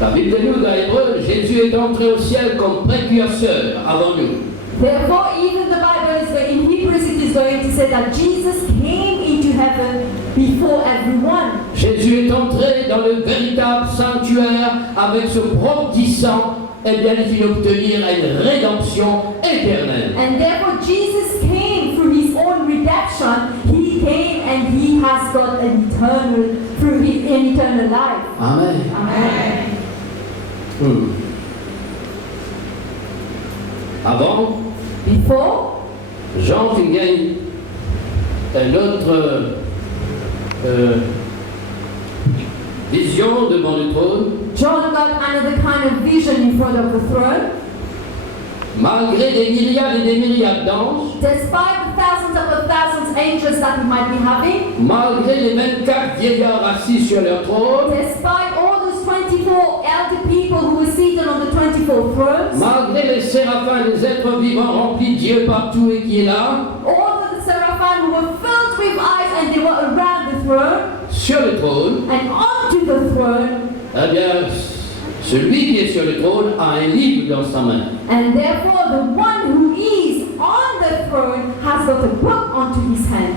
La Bible nous dans Hébreu, Jésus est entré au ciel comme précurseur avant nous. Therefore, even the Bible is in Hebrews, it is going to say that Jesus came into heaven before everyone. Jésus est entré dans le véritable sanctuaire avec ce propre sang et bien il finit obtenir une rédemption éternelle. And therefore, Jesus came through His own redemption. He came and He has got an eternal, through His an eternal life. Amen. Amen. Avant, Before, Jean qui gagne une autre vision devant le trône, John got another kind of vision in front of the throne. malgré des myriades et des myriades d'anges, Despite the thousands of thousands angels that he might be having, malgré les 24 vieillards assis sur leur trône, despite all those 24 elder people who were seated on the 24 thrones, malgré les séraphins, les êtres vivants remplis de Dieu partout et qui est là, all the seraphim who were filled with eyes and they were throne, sur le trône, and onto the throne, eh bien, celui qui est sur le trône a un livre dans sa main. and therefore the one who is on the throne has got a book onto his hand.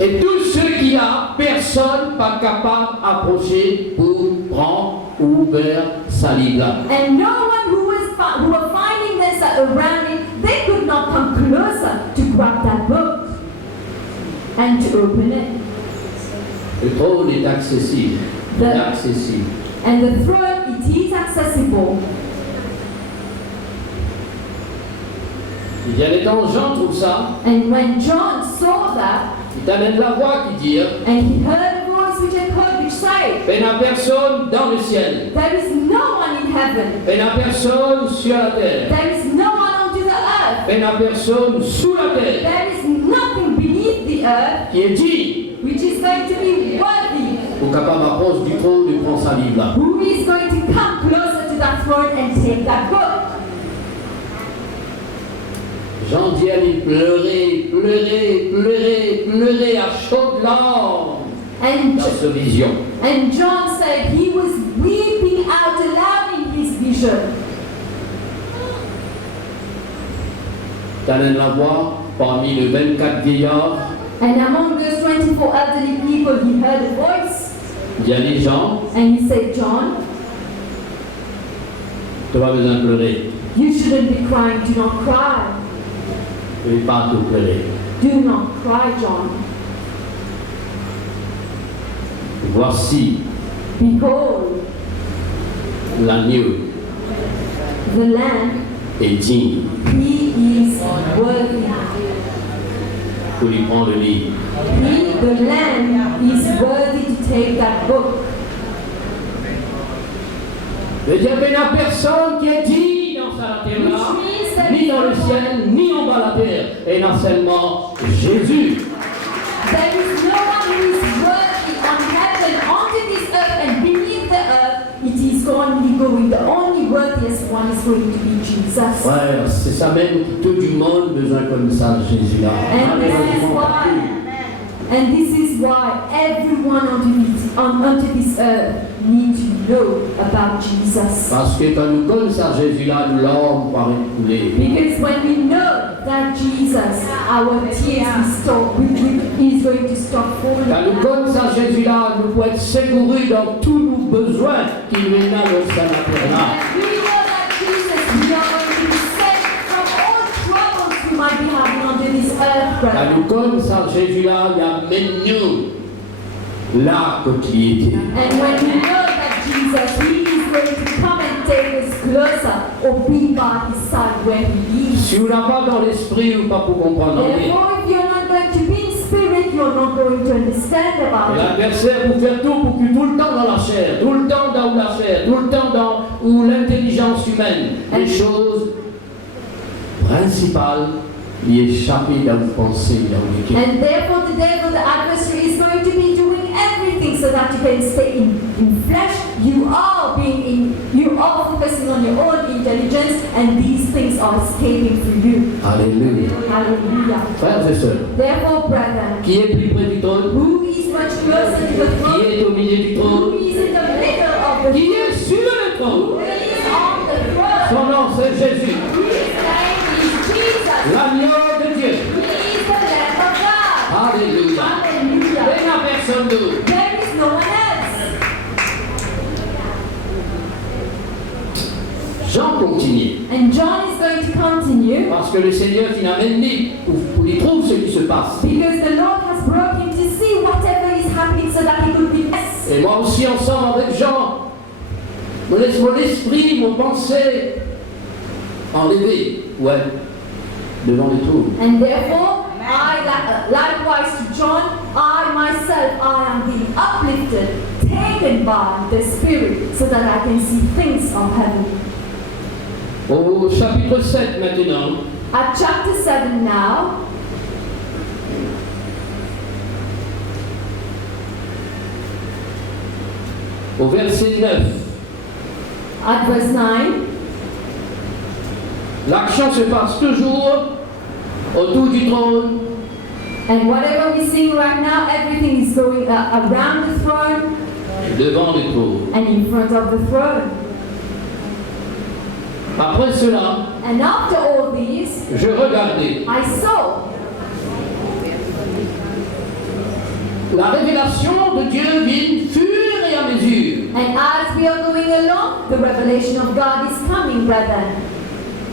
Et tout ce qu'il y a, personne pas capable d'approcher pour prendre ou ouvrir sa livre. And no one who were finding this around it, they could not come closer to grab that book and to open it. Le trône est accessible. Accessible. And the throne, it is accessible. Il y a des temps, Jean trouve ça. And when John saw that, Il t'amène la voix qui dit, and he heard a voice which had heard which said, il n'y a personne dans le ciel. there is no one in heaven, Il n'y a personne sur la terre. there is no one onto the earth, Il n'y a personne sous la terre there is nothing beneath the earth qui est digne which is going to be worthy, pour capable d'approcher du trône et prendre sa livre là. who is going to come closer to that throne and take that book. Jean dit à lui, pleurer, pleurer, pleurer, pleurer à chaudes larmes And, dans cette vision. and John said he was weeping out aloud in his vision. T'amènes la voix parmi les 24 vieillards. And among those 24 elderly people, he heard a voice, Il y a les gens, and he said, John, tu vas besoin de pleurer. you shouldn't be crying, do not cry. Je ne vais pas tout pleurer. Do not cry, John. Voici Behold, l'agneau the Lamb, est digne he is worthy. pour lui prendre le livre. He, the Lamb, is worthy to take that book. Il n'y a personne qui est digne dans sa terre là, ni dans le ciel, ni en bas de la terre. Et non seulement Jésus. There is no one who is worthy on heaven, onto this earth, and beneath the earth. It is only going, the only worthiest one is going to be Jesus. Frère, c'est ça même que tout le monde a besoin comme ça de Jésus là. And this is why everyone onto this earth need to know about Jesus. Parce que quand nous connaissons Jésus là, l'homme paraît couler. Because when we know that Jesus, our tears is going to stop falling. Quand nous connaissons Jésus là, nous pouvons être secourus dans tous nos besoins qui nous viennent dans sa terre là. And we know that Jesus, we are going to be saved from all troubles we might be having under this earth, Quand brother. nous connaissons Jésus là, il amène nous là que tu étais. And when we know that Jesus, He is going to come and take us closer or be by His side where He is. Si vous n'avez pas dans l'esprit ou pas pour comprendre rien. Therefore, if you're not going to be in spirit, you're not going to understand Et about it. l'adversaire vous fait tout pour que tout le temps dans la chair, tout le temps dans la chair, tout le temps dans où l'intelligence humaine, les choses principales y échapper dans vos pensées, dans vos cœurs. And therefore, the devil, the adversary, is going to be doing everything so that you can stay in flesh. You are focusing on your own intelligence, and these things are escaping through you. Alléluia. Hallelujah. Frères et sœurs, Therefore, brethren, qui est plus près du trône, who is much closer to the qui throne? est au milieu du Who trône, is in the middle of the qui est sur le trône. Who is on the throne? Son nom c'est Jésus, His name is Jesus. l'agneau de Dieu. He is the Lamb of God. Alléluia. Hallelujah. Il n'y a personne d'autre. There is no one else. Jean continue. And John is going to continue Parce que le Seigneur qui n'amène ni pour y trouve ce qui se passe. because the Lord has brought him to see whatever is happening so that he could be blessed. Et moi aussi ensemble avec Jean, mon esprit, mon pensée enlevé, ouais, devant les trous. And therefore, likewise to John, I myself, I am being uplifted, taken by the Spirit so that I can see things of heaven. Au chapitre 7 maintenant, At chapter 7 now, au verset 9, at verse 9, l'action se passe toujours autour du trône And whatever we're seeing right now, everything is going around the throne devant le trône. and in front of the throne. Après cela, And after all these, je regardais. I saw La révélation de Dieu vient fur et à mesure. and as we are going along, the revelation of God is coming, brethren.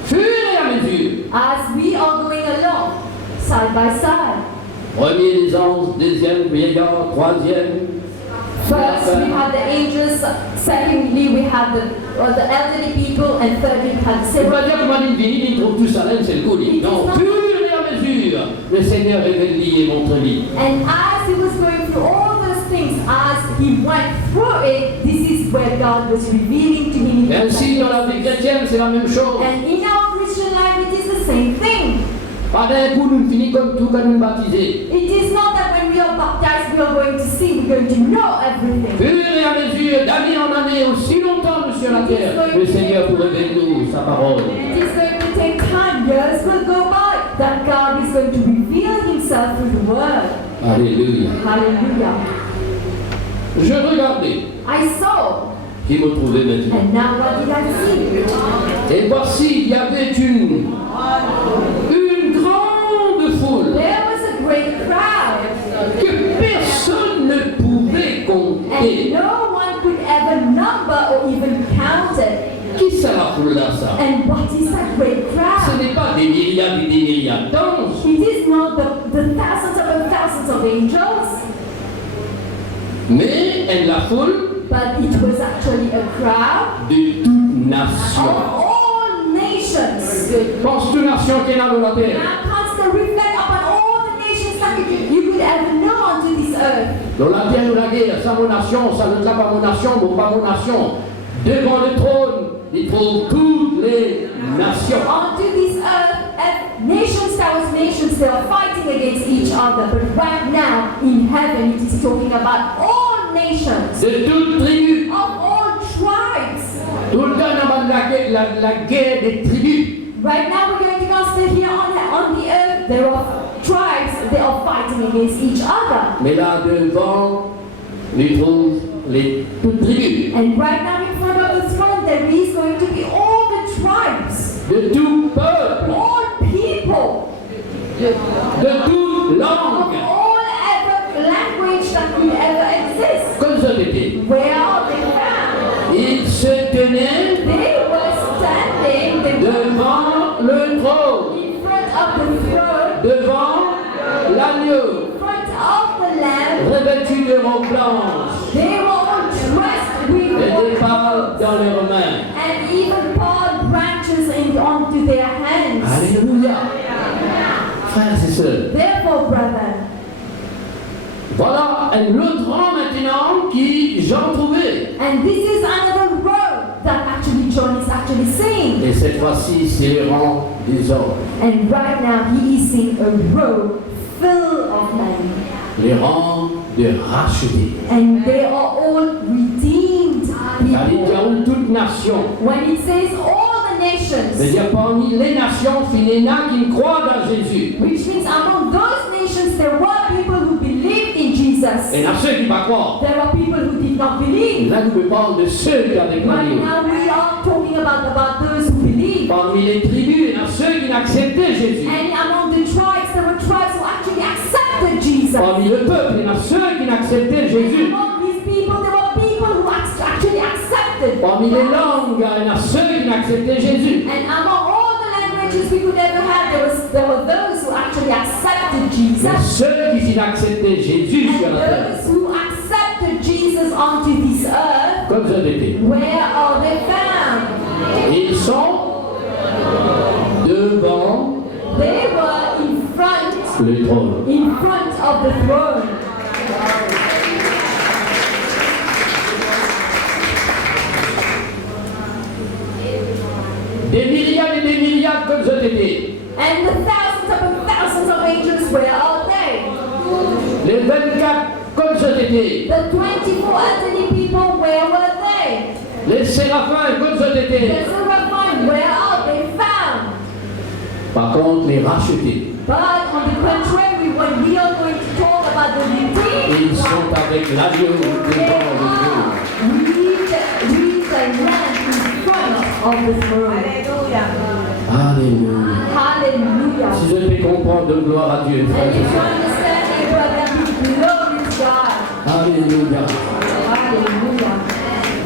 Fur et à mesure. As we are going along, side by side. Premier des anges, deuxième vieillard, troisième. First, we had the angels. Secondly, we had the elderly people, and thirdly, we had the C'est pas sick. dire que Madame Vini, il trouve tout ça là, c'est le coup. Non, fur et à mesure, le Seigneur révèle-lui et montre-lui. And as he was going through all those things, as he went through it, this is where God was revealing to him. Et ainsi, dans la vie chrétienne, c'est la même chose. And in our Christian life, it is the same thing. Pas d'un coup, nous finissons comme tout quand nous baptisés. It is not that when we are baptized, we are going to see, we're going to know everything. Fur et à mesure, d'année en année, aussi longtemps nous sur la terre, le Seigneur pour révéler nous sa parole. It is going to take time, years will go by, that God is going to reveal himself through the word. Alléluia. Hallelujah. Je regardais, I saw, qui me trouvait maintenant. and now what did I see? Et voici, il y avait une grande foule There was a great crowd, que personne ne pouvait and compter. no one could ever number or even count it. Qui c'est la foule là, ça? And what is that great Ce crowd? n'est pas des myriades et des myriades d'anges. It is not the thousands of angels, Mais la foule but it was actually a crowd de toute of nation. all nations. Pense toute nation qui est là dans la terre. Now comes to reflect upon all the nations that you could ever know onto this earth. Dans la terre ou la guerre, ça mon nation, ça ne tient pas mon nation, bon pas mon nation. Devant le trône, il trouve toutes les nations. Onto this earth, nations, towards nations, they are fighting against each other. But right now, in heaven, it is talking about all nations, De toutes tribus. of all tribes. Tout le temps, on a la guerre des tribus. Right now, we're going to consider here on the earth, there are tribes, they are fighting against each other. Mais là, devant, il trouve toutes tribus. And right now, in front of the throne, there is going to be all the tribes, De tout peuple. all people, De toute of langue. all ever language that could ever exist. Comme ça l'était. Where are they found? Ils se tenaient They were standing, they were devant le trône. in front of the throne, Devant l'agneau. in front of the Lamb. Revêtus de robes blanches. They were all dressed with Et des white palmes dans clothes, leurs mains. and even palm branches onto their hands. Alléluia. Frères et sœurs. Therefore, brother, Voilà un autre rang maintenant qui j'en trouvais. and this is another row that actually John is actually seeing. Et cette fois-ci, c'est le rang des hommes. And right now he is seeing a row full of men. Les rangs de rachetés. And they are all redeemed Ça veut people. dire toute nation. When it says all the nations, C'est-à-dire parmi les nations, il y en a qui croient dans Jésus. which means among those nations there were people who believed in Jesus. Et il y en a ceux qui ne pas croire. There are people who did not believe. Là, nous parlons de ceux qui avaient Right croyé. now we are talking about those who believe. Parmi les tribus, il y en a ceux qui n'acceptaient Jésus. And among the tribes, there were tribes who actually accepted Jesus. Parmi le peuple, il y en a ceux qui n'acceptaient Jésus. Among these people, there were people who actually accepted. Parmi les langues, il y en a ceux qui n'acceptaient Jésus. And among all the languages we could ever have, there were those who actually accepted Mais Jesus. ceux qui n'acceptaient Jésus sur And la terre, those who accepted Jesus onto this earth, comme ça l'était. where are they found? Ils sont devant They were le trône. in front of the throne. Des myriades et des myriades comme ça l'était. And the thousands of angels, where are they? Les 24 comme ça l'était. The 24 elderly people, where were they? Les séraphins comme ça The l'était. seraphim, where are they found? Par contre, les rachetés, But on the contrary, when we are going to talk about the redeemed Ils sont avec l'agneau devant le trône. we the Lamb in front of the throne. Alléluia. Hallelujah. Si je te fais comprendre, gloire à Dieu, frère And et if you sœur. understand it, brother, we glory to God. Alléluia. Hallelujah.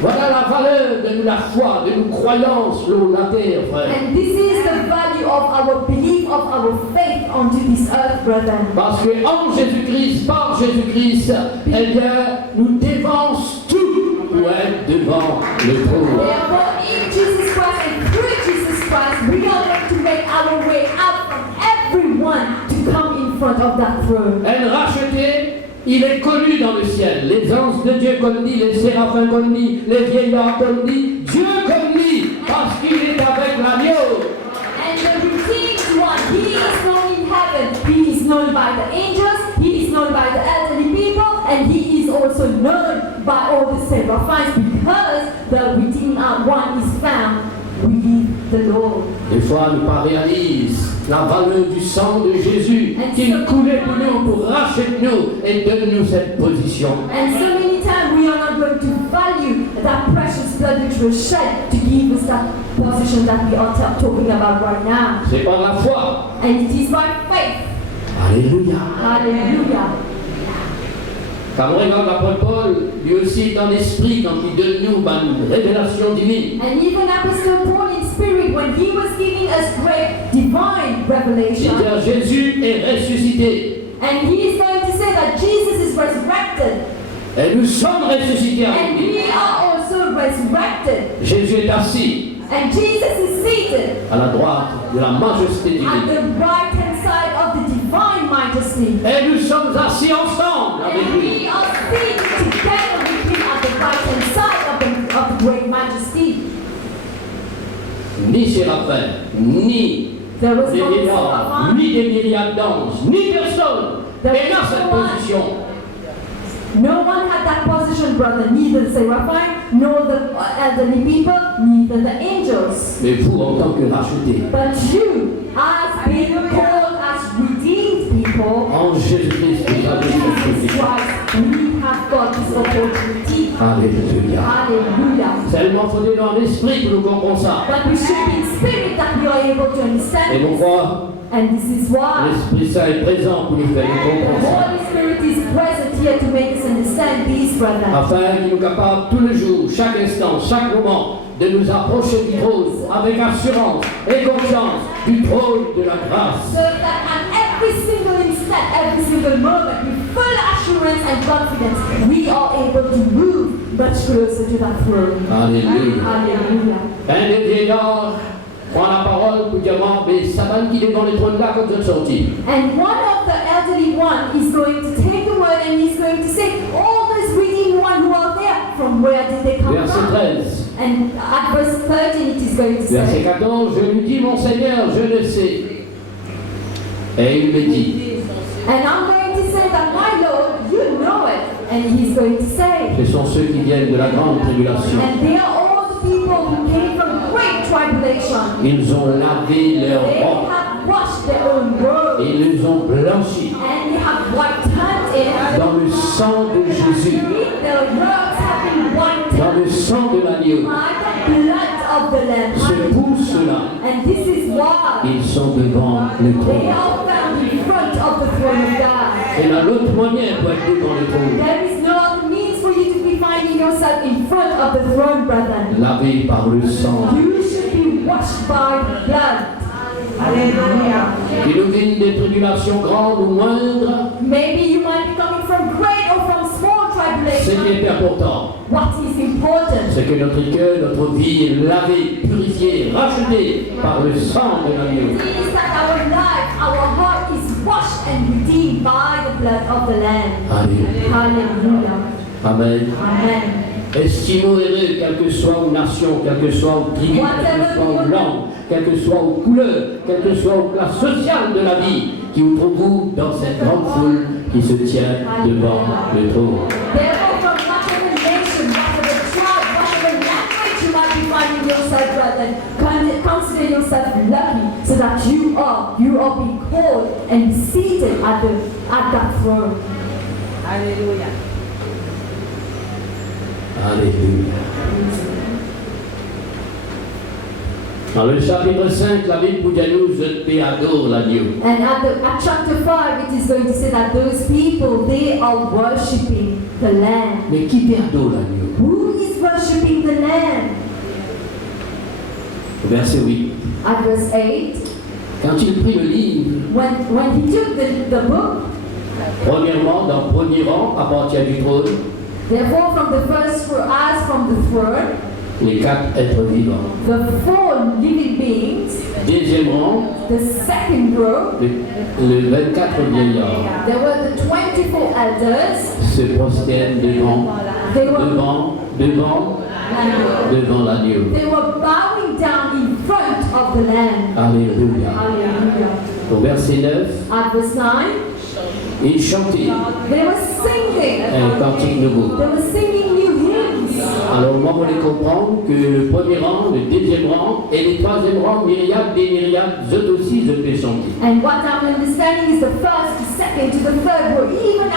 Voilà la valeur de la foi, de nos croyances sur la terre, frère. And this is the value of our belief, of our faith onto this earth, brother. Parce que en Jésus-Christ, par Jésus-Christ, eh bien, nous dévance tout pour être devant le trône. Therefore, in Jesus Christ and through Jesus Christ, we are going to make our way out from everyone to come in front of that throne. Elle racheté, il est connu dans le ciel. Les anges de Dieu comme dit, les séraphins comme dit, les vieillards comme dit, Dieu comme dit, parce qu'il est avec l'agneau. And the redeemed one, he is known in heaven. He is known by the angels, he is known by the elderly people, and he is also known by all the seraphims because the redeemed one is found with the Lord. Des fois, nous pas réalise la valeur du sang de Jésus qui coulait pour nous, pour racheter nous et donne-nous cette position. And so many times we are not going to value that precious blood which was shed to give us that position that we are talking about right now. C'est par la foi. And it is by faith. Alléluia. Hallelujah. Car on regarde l'apôtre Paul, lui aussi dans l'esprit, quand il donne nous une révélation divine. And even Apostle Paul in spirit, when he was giving us great divine Il revelation, dit Jésus est ressuscité. and he is going to say that Jesus is resurrected, Et nous sommes ressuscités avec and lui. we are also resurrected. Jésus est assis And Jesus is seated à la droite de la majesté at divine. the right-hand side of the divine majesty. Et nous sommes assis ensemble avec And lui. we are seated together with him at the right-hand side of the great majesty. Ni séraphins, ni There was des no vieillards, seraphim, ni des milliards d'anges, ni personne n'est dans cette position. no one had that position, brother, neither the seraphim, nor the elderly people, neither the angels. Mais vous, en tant que rachetés, But you, as being called as redeemed people, en Jésus-Christ, vous avez cette Jesus position. Christ, we have got this opportunity. Alléluia. Hallelujah. Seulement, faut-il dans l'esprit que nous comprenons ça. But we should be in spirit that we are able to Et understand this. pourquoi And this is why l'Esprit Saint est présent pour nous faire the comprendre ça. Holy Spirit is present here to make us understand these, brother. Afin qu'il nous capable tous les jours, chaque instant, chaque moment, de nous approcher du trône avec assurance et confiance du trône de la grâce. So that at every single instant, every single moment, with full assurance and confidence, we are able to move much closer to that throne. Alléluia. Hallelujah. Un des vieillards prend la parole pour dire, mais ça va qui est dans le trône là quand vous êtes sortis. And one of the elderly one is going to take the word and he's going to say, all those redeemed one who are there, from where did they come Verset from? 13. And at verse 13 it is going to Verset say, 14, je lui dis, mon Seigneur, je le sais. Et il me dit, and I'm going to say that my Lord, you know it. And he's going to say, ce sont ceux qui viennent de la grande tribulation. and they are all the people who came from great tribulation. Ils ont lavé leurs They robes. have washed their own robes. Et ils les ont blanchis And they have wiped hands in. dans le sang de Jésus, Their robes have been wiped dans le sang de l'agneau. by the blood of the Lamb. C'est pour cela And this is why qu'ils sont devant le they trône. are found in front of the throne of God. Et dans l'autre moyen pour être devant le trône, There is no other means for you to be finding yourself in front of the throne, brother. lavé par le sang. You should be washed by the blood. Hallelujah. Qui nous viennent des tribulations grandes ou moindres, Maybe you might be coming from great or from small ce qui tribulation. est important, What is important c'est que notre cœur, notre vie est lavée, purifiée, rachetée par le sang de l'agneau. is that our life, our heart is washed and redeemed by the blood of the Lamb. Alléluia. Hallelujah. Amen. Amen. Estimons heureux, quelle que soit une nation, quelle que soit une tribu, quelle que soit une langue, quelle que soit une couleur, quelle que soit une classe sociale de la vie, qui vous trouve dans cette grande foule qui se tient devant le trône. Therefore, from whatever nation, whatever tribe, whatever language you might be finding yourself brethren, consider yourself lucky so that you are being called and seated at that throne. Alléluia. Alléluia. Dans le chapitre 5, la Bible dit à nous, je adore l'agneau. And at chapter 5, it is going to say that those people, they are worshipping the Lamb. Mais qui adore l'agneau? Who is worshipping the Lamb? Verset 8. At verse 8, Quand il prit le livre, when he took the book, premièrement, dans le premier rang, à partir du trône, therefore from the first row, as from the throne, les 4 êtres vivants. the 4 living beings, Deuxième rang, the second row, le 24 vieillards there were the 24 elders. se prosternent devant They were l'agneau. They were bowing down in front of the Lamb. Alléluia. Hallelujah. Au verset 9, At verse 9, ils chantaient they were singing. un cantique nouveau. They were singing new hymns. Alors moi, vous voulez comprendre que le premier rang, le deuxième rang et le troisième rang, myriades des myriades, eux aussi, je peux chanter. And what I'm understanding is the first, the second, to the third row, even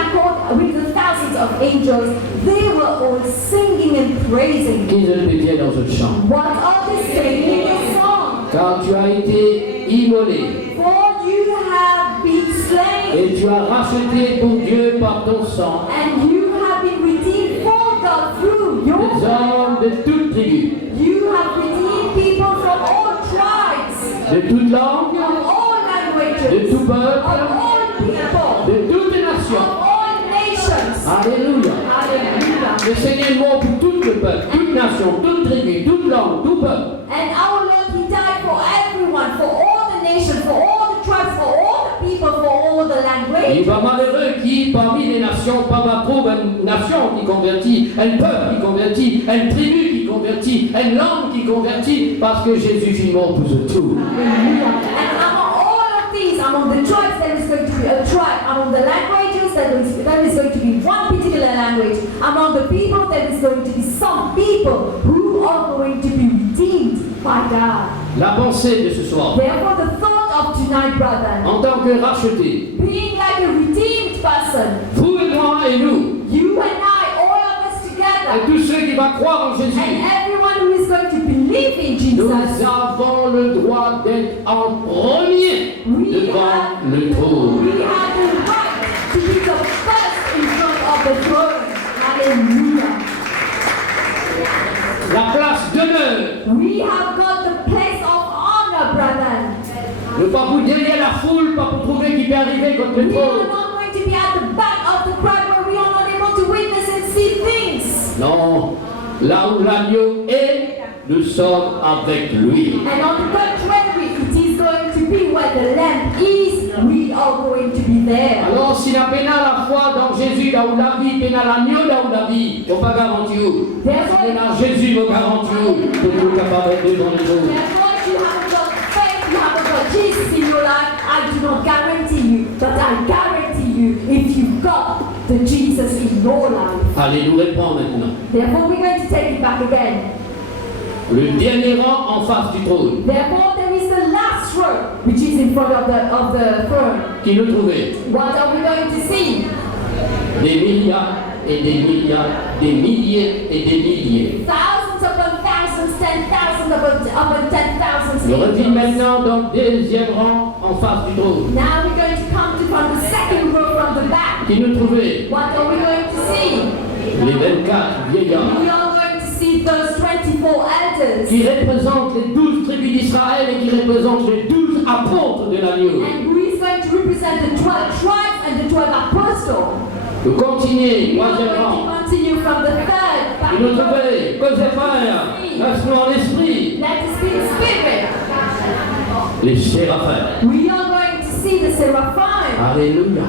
with the thousands of angels, they were all singing and praising. Qui je peux dire dans ce chant? What are they singing in the song? Car tu as été immolé For you have been slain, et tu as racheté pour Dieu par ton sang and you have been redeemed for God through your des hommes de toutes tribus, You have redeemed people from all tribes, de toutes langues, of all de languages, tout of peuple, all people, de toutes of nations. all nations. Alléluia. Hallelujah. Le Seigneur est mort pour tout le peuple, toute nation, toute tribu, toute langue, tout peuple. And our Lord, He died for everyone, for all the nations, for all the tribes, for all the people, for all the Il languages. va malheureux qui, parmi les nations, pas trouve une nation qui convertit, un peuple qui convertit, une tribu qui convertit, une langue qui convertit, parce que Jésus est mort pour tout. Hallelujah. And among all of these, among the tribes, there is going to be a tribe. Among the languages, there is going to be one particular language. Among the people, there is going to be some people who are going to be redeemed by God. La pensée de ce soir, Therefore, the thought of tonight, brother, en tant que racheté, being like a redeemed person, vous et moi et nous, you and I, all of us et together, tous ceux qui vont croire en Jésus, and everyone who is going to believe in nous Jesus, avons le droit d'être en premier devant le trône. we have the right to be the first in front of the throne. Hallelujah. La place d'honneur, We have got the place of honor, brother. ne pas vous derrière la foule, pas pour trouver qui peut arriver contre le We are trône. not going to be at the back of the crowd where we are not able to witness and see things. Non, là où l'agneau est, nous sommes avec lui. And on the contrary, it is going to be where the lamb is, we are going to be there. Alors, si la peine la foi dans Jésus, là où la vie, peine l'agneau, là où la vie, on pas garantir où. Therefore, Dans Jésus, vous garantir où. Pour vous capable de devant les autres. therefore, if you haven't got faith, you haven't got Jesus in your life, I do not guarantee you, but I guarantee you, if you've got the Jesus in your life. Allez, nous répondons maintenant. Therefore, we're going to take it back again. Le dernier rang en face du trône. Therefore, there is the last row, which is in front of the throne. Qui nous trouvait? What are we going to see? Des milliards et des milliards, des milliers et des milliers. Thousands upon thousands, 10,000 upon 10,000. Je reviens maintenant dans le deuxième rang en face du trône. Now we're going to come to from the second row from the back. Qui nous trouvait? What are we going to see? Les 24 vieillards. We are going to see those 24 elders. Qui représentent les 12 tribus d'Israël et qui représentent les 12 apôtres de l'agneau. And who is going to represent the 12 tribes and the 12 apostles? De continuer, We are troisième going rang. to continue from the third back. Qui nous trouvait? Cause frères, reste-nous en esprit. Let us be the spirit. Les séraphins. We are going to see the seraphim. Alléluia.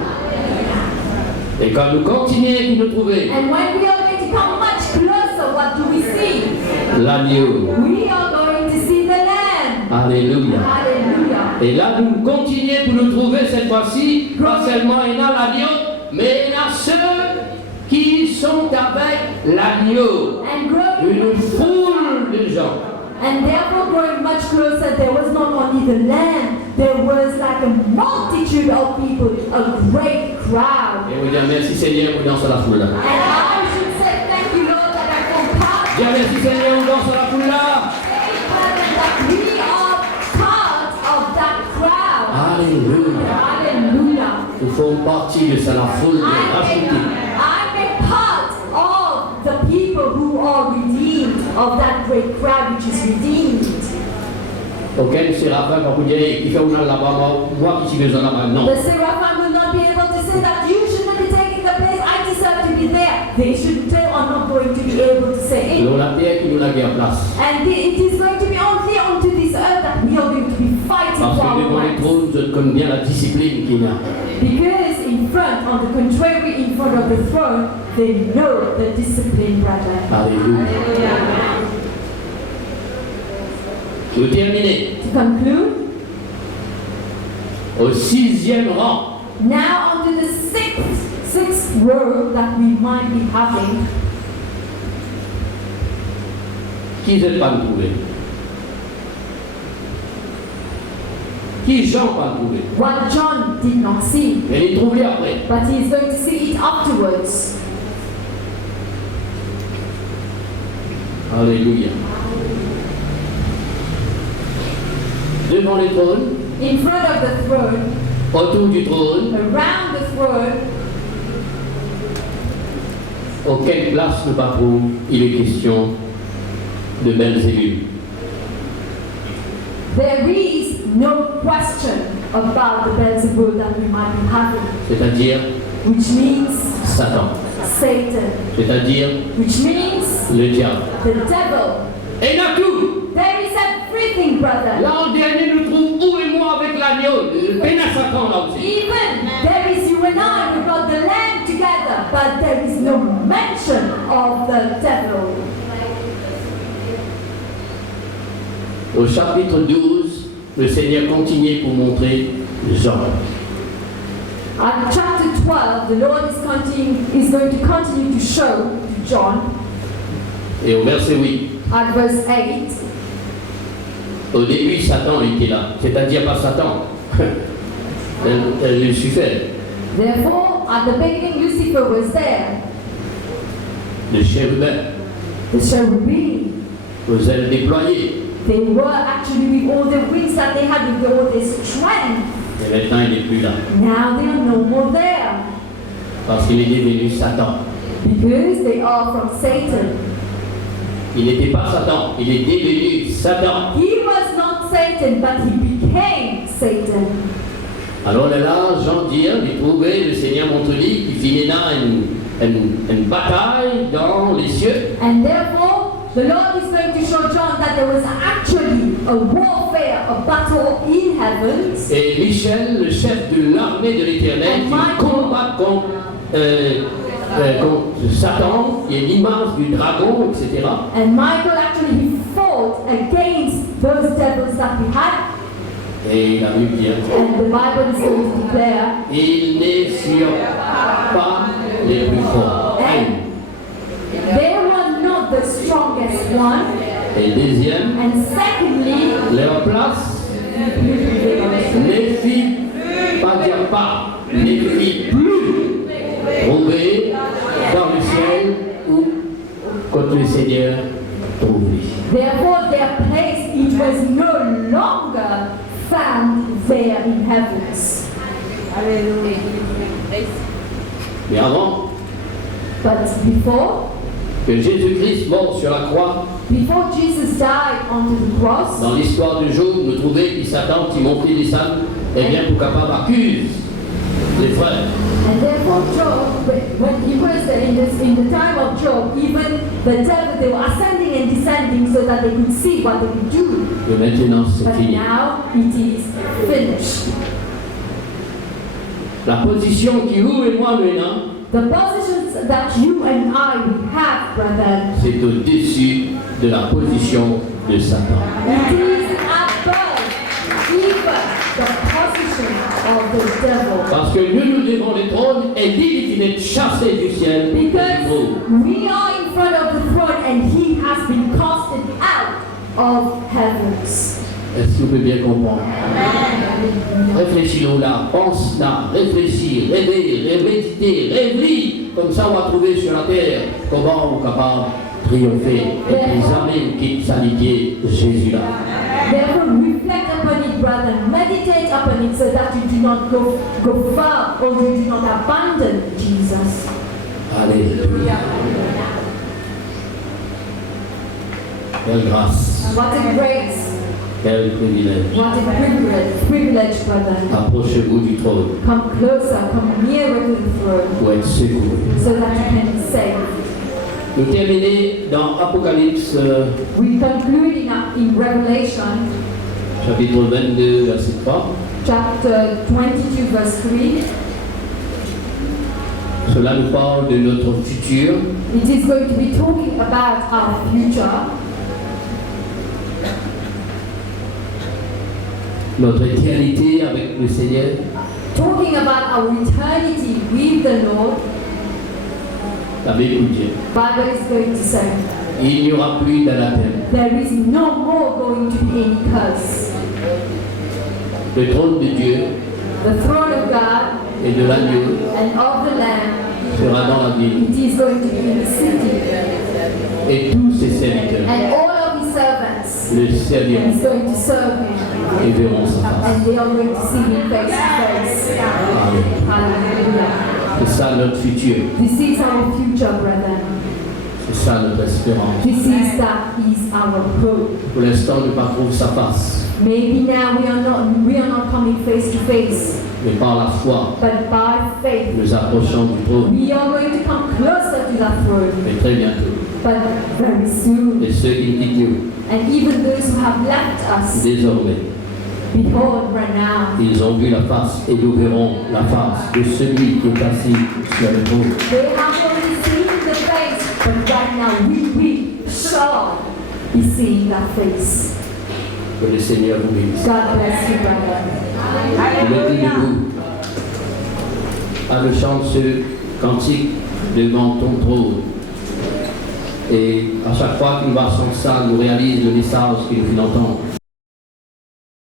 Et quand nous continuons, qui nous trouvait? And when we are going to come much closer, what do we see? L'agneau. We are going to see the Lamb. Alléluia. Hallelujah. Et là, nous continuons pour nous trouver cette fois-ci, pas seulement il y a l'agneau, mais il y a ceux qui sont avec l'agneau. And growing, Une foule de gens. And therefore, growing much closer, there was not only the Lamb, there was like a multitude of people, a great crowd. Et vous dire merci Seigneur, vous dansez la foule là. And I should say, thank you, Lord, that I can part. Dis merci Seigneur, on danse la foule là. That we are part of that crowd. Alléluia. Hallelujah. Nous faisons partie de ça, la foule de rachetés. I make part of the people who are redeemed, of that great crowd which is redeemed. Auquel Séraphin va vous dire, il fait un là-bas, moi qui suis besoin là-bas. Non. The seraphim will not be able to say that you should not be taking the place, I deserve to be there. They are not going to be able to say it. Nous la terre qui nous la guerre place. And it is going to be only onto this earth that we are going to be fighting Parce for que our devant les rights. trônes, je connais bien la discipline qu'il y a. Because in front, on the contrary, in front of the throne, they know the discipline, brother. Alléluia. Pour terminer, To conclude, au 6e rang, now onto the sixth row that we might be having. qui n'est pas trouvé? Qui Jean pas trouvé? What John did not see, Mais il est trouvé après. but he is going to see it afterwards. Alléluia. Devant les trônes, In front of the throne, autour du trône, around the throne, auquel place le patron, il est question de Belzébul. there is no question about the Beelzebub that we might be having, C'est-à-dire which means Satan. Satan, C'est-à-dire which means le diable. the devil. Et il a tout. There is everything, brother. Là, en dernier, nous trouvons où et moi avec l'agneau. Le pénal Satan là aussi. Even there is you and I, we got the lamb together, but there is no mention of the devil. Au chapitre 12, le Seigneur continue pour montrer Jean. At chapter 12, the Lord is going to continue to show to John, Et au verset 8, at verse 8, au début, Satan était là. C'est-à-dire pas Satan, Lucifer, therefore, at the beginning, Lucifer was there, le chérubin, the cherubim. aux ailes déployées. They were actually with all the wings that they had, with all their strength. Et maintenant, il n'est plus là. Now they are no more there, Parce qu'il est devenu Satan. because they are from Satan. Il n'était pas Satan, il est devenu Satan. He was not Satan, but he became Satan. Alors là, Jean dit, il trouvait le Seigneur montre-lui qui finit là une bataille dans les cieux. And therefore, the Lord is going to show John that there was actually a warfare, a battle in heavens. Et Michel, le chef de l'armée de l'Éternel, qui combat contre Satan, qui est l'image du dragon, etc. And Michael actually he fought against those devils that we had. Et il a vu dire, And the Bible is going to declare, il n'est sur pas les plus forts. they were not the strongest one. Et deuxième, And secondly, leur place ne fit pas dire pas, ne fit plus trouver dans le ciel ou quand le Seigneur trouvé. therefore their place, it was no longer found there in heavens. Alléluia. Mais avant But before que Jésus-Christ mort sur la croix, Before Jesus died onto the cross, dans l'histoire du jour, nous trouvons que Satan qui m'ont pris les salles, eh bien, pour capable accuse les frères. and therefore Job, when he was there in the time of Job, even the devil, they were ascending and descending so that they could see what they could do. Et maintenant, c'est But fini. now it is finished. La position qui vous et moi maintenant, The positions that you and I have, brother, c'est au-dessus de la position de Satan. it is above even the position of the devil. Parce que nous devons les trônes et dit qu'il est chassé du ciel. Because we are in front of the throne and he has been casted out of heavens. Est-ce que vous pouvez bien comprendre? Réfléchis là, pense là, réfléchis, rêvez, méditez, rêve. Comme ça, on va trouver sur la terre comment on est capable de triompher et les armées qui s'alliaient de Jésus là. Therefore, reflect upon it, brother. Meditate upon it so that you do not go far or you do not abandon Jesus. Alléluia. Quelle grâce, What a grace, quel privilège. what a privilege, brother. Approchez-vous du trône Come closer, come nearer to the throne pour être secouru. so that you can be saved. Nous terminons dans Apocalypse We conclude in Revelation chapitre 22, verset 3. chapter 22, verse 3. Cela nous parle de notre futur, It is going to be talking about our future, notre éternité avec le Seigneur. talking about our eternity with the Lord. La Bible dit, Bible is going to say, il n'y aura plus d'anathème. there is no more going to be any curse. Le trône de Dieu The throne of God et de l'agneau and of the Lamb, sera dans la ville, it is going to be in the city. et tous ses serviteurs And all of his servants le serviront is going to serve him. et verront sa face. And they are going to see him face to face. Amen. Hallelujah. C'est ça notre futur, This is our future, brother. c'est ça notre espérance. This is our hope. Pour l'instant, nous ne pas trouver sa face, Maybe now we are not coming face to face, mais par la foi, but by faith nous approchons du trône. we are going to come closer to that throne. Mais très bientôt, But very soon, et ceux qui quittent Dieu, and even those who have left us, désormais, behold, right now, ils ont vu la face et nous verrons la face de celui qui est assis sur le trône. they have only seen the face, but right now we shall be seeing that face. Que le Seigneur vous bénisse. God bless you, brother. Mettez debout. Anne chante ce cantique devant ton trône. Et à chaque fois qu'une va son sang nous réalise le message que nous venons d'entendre.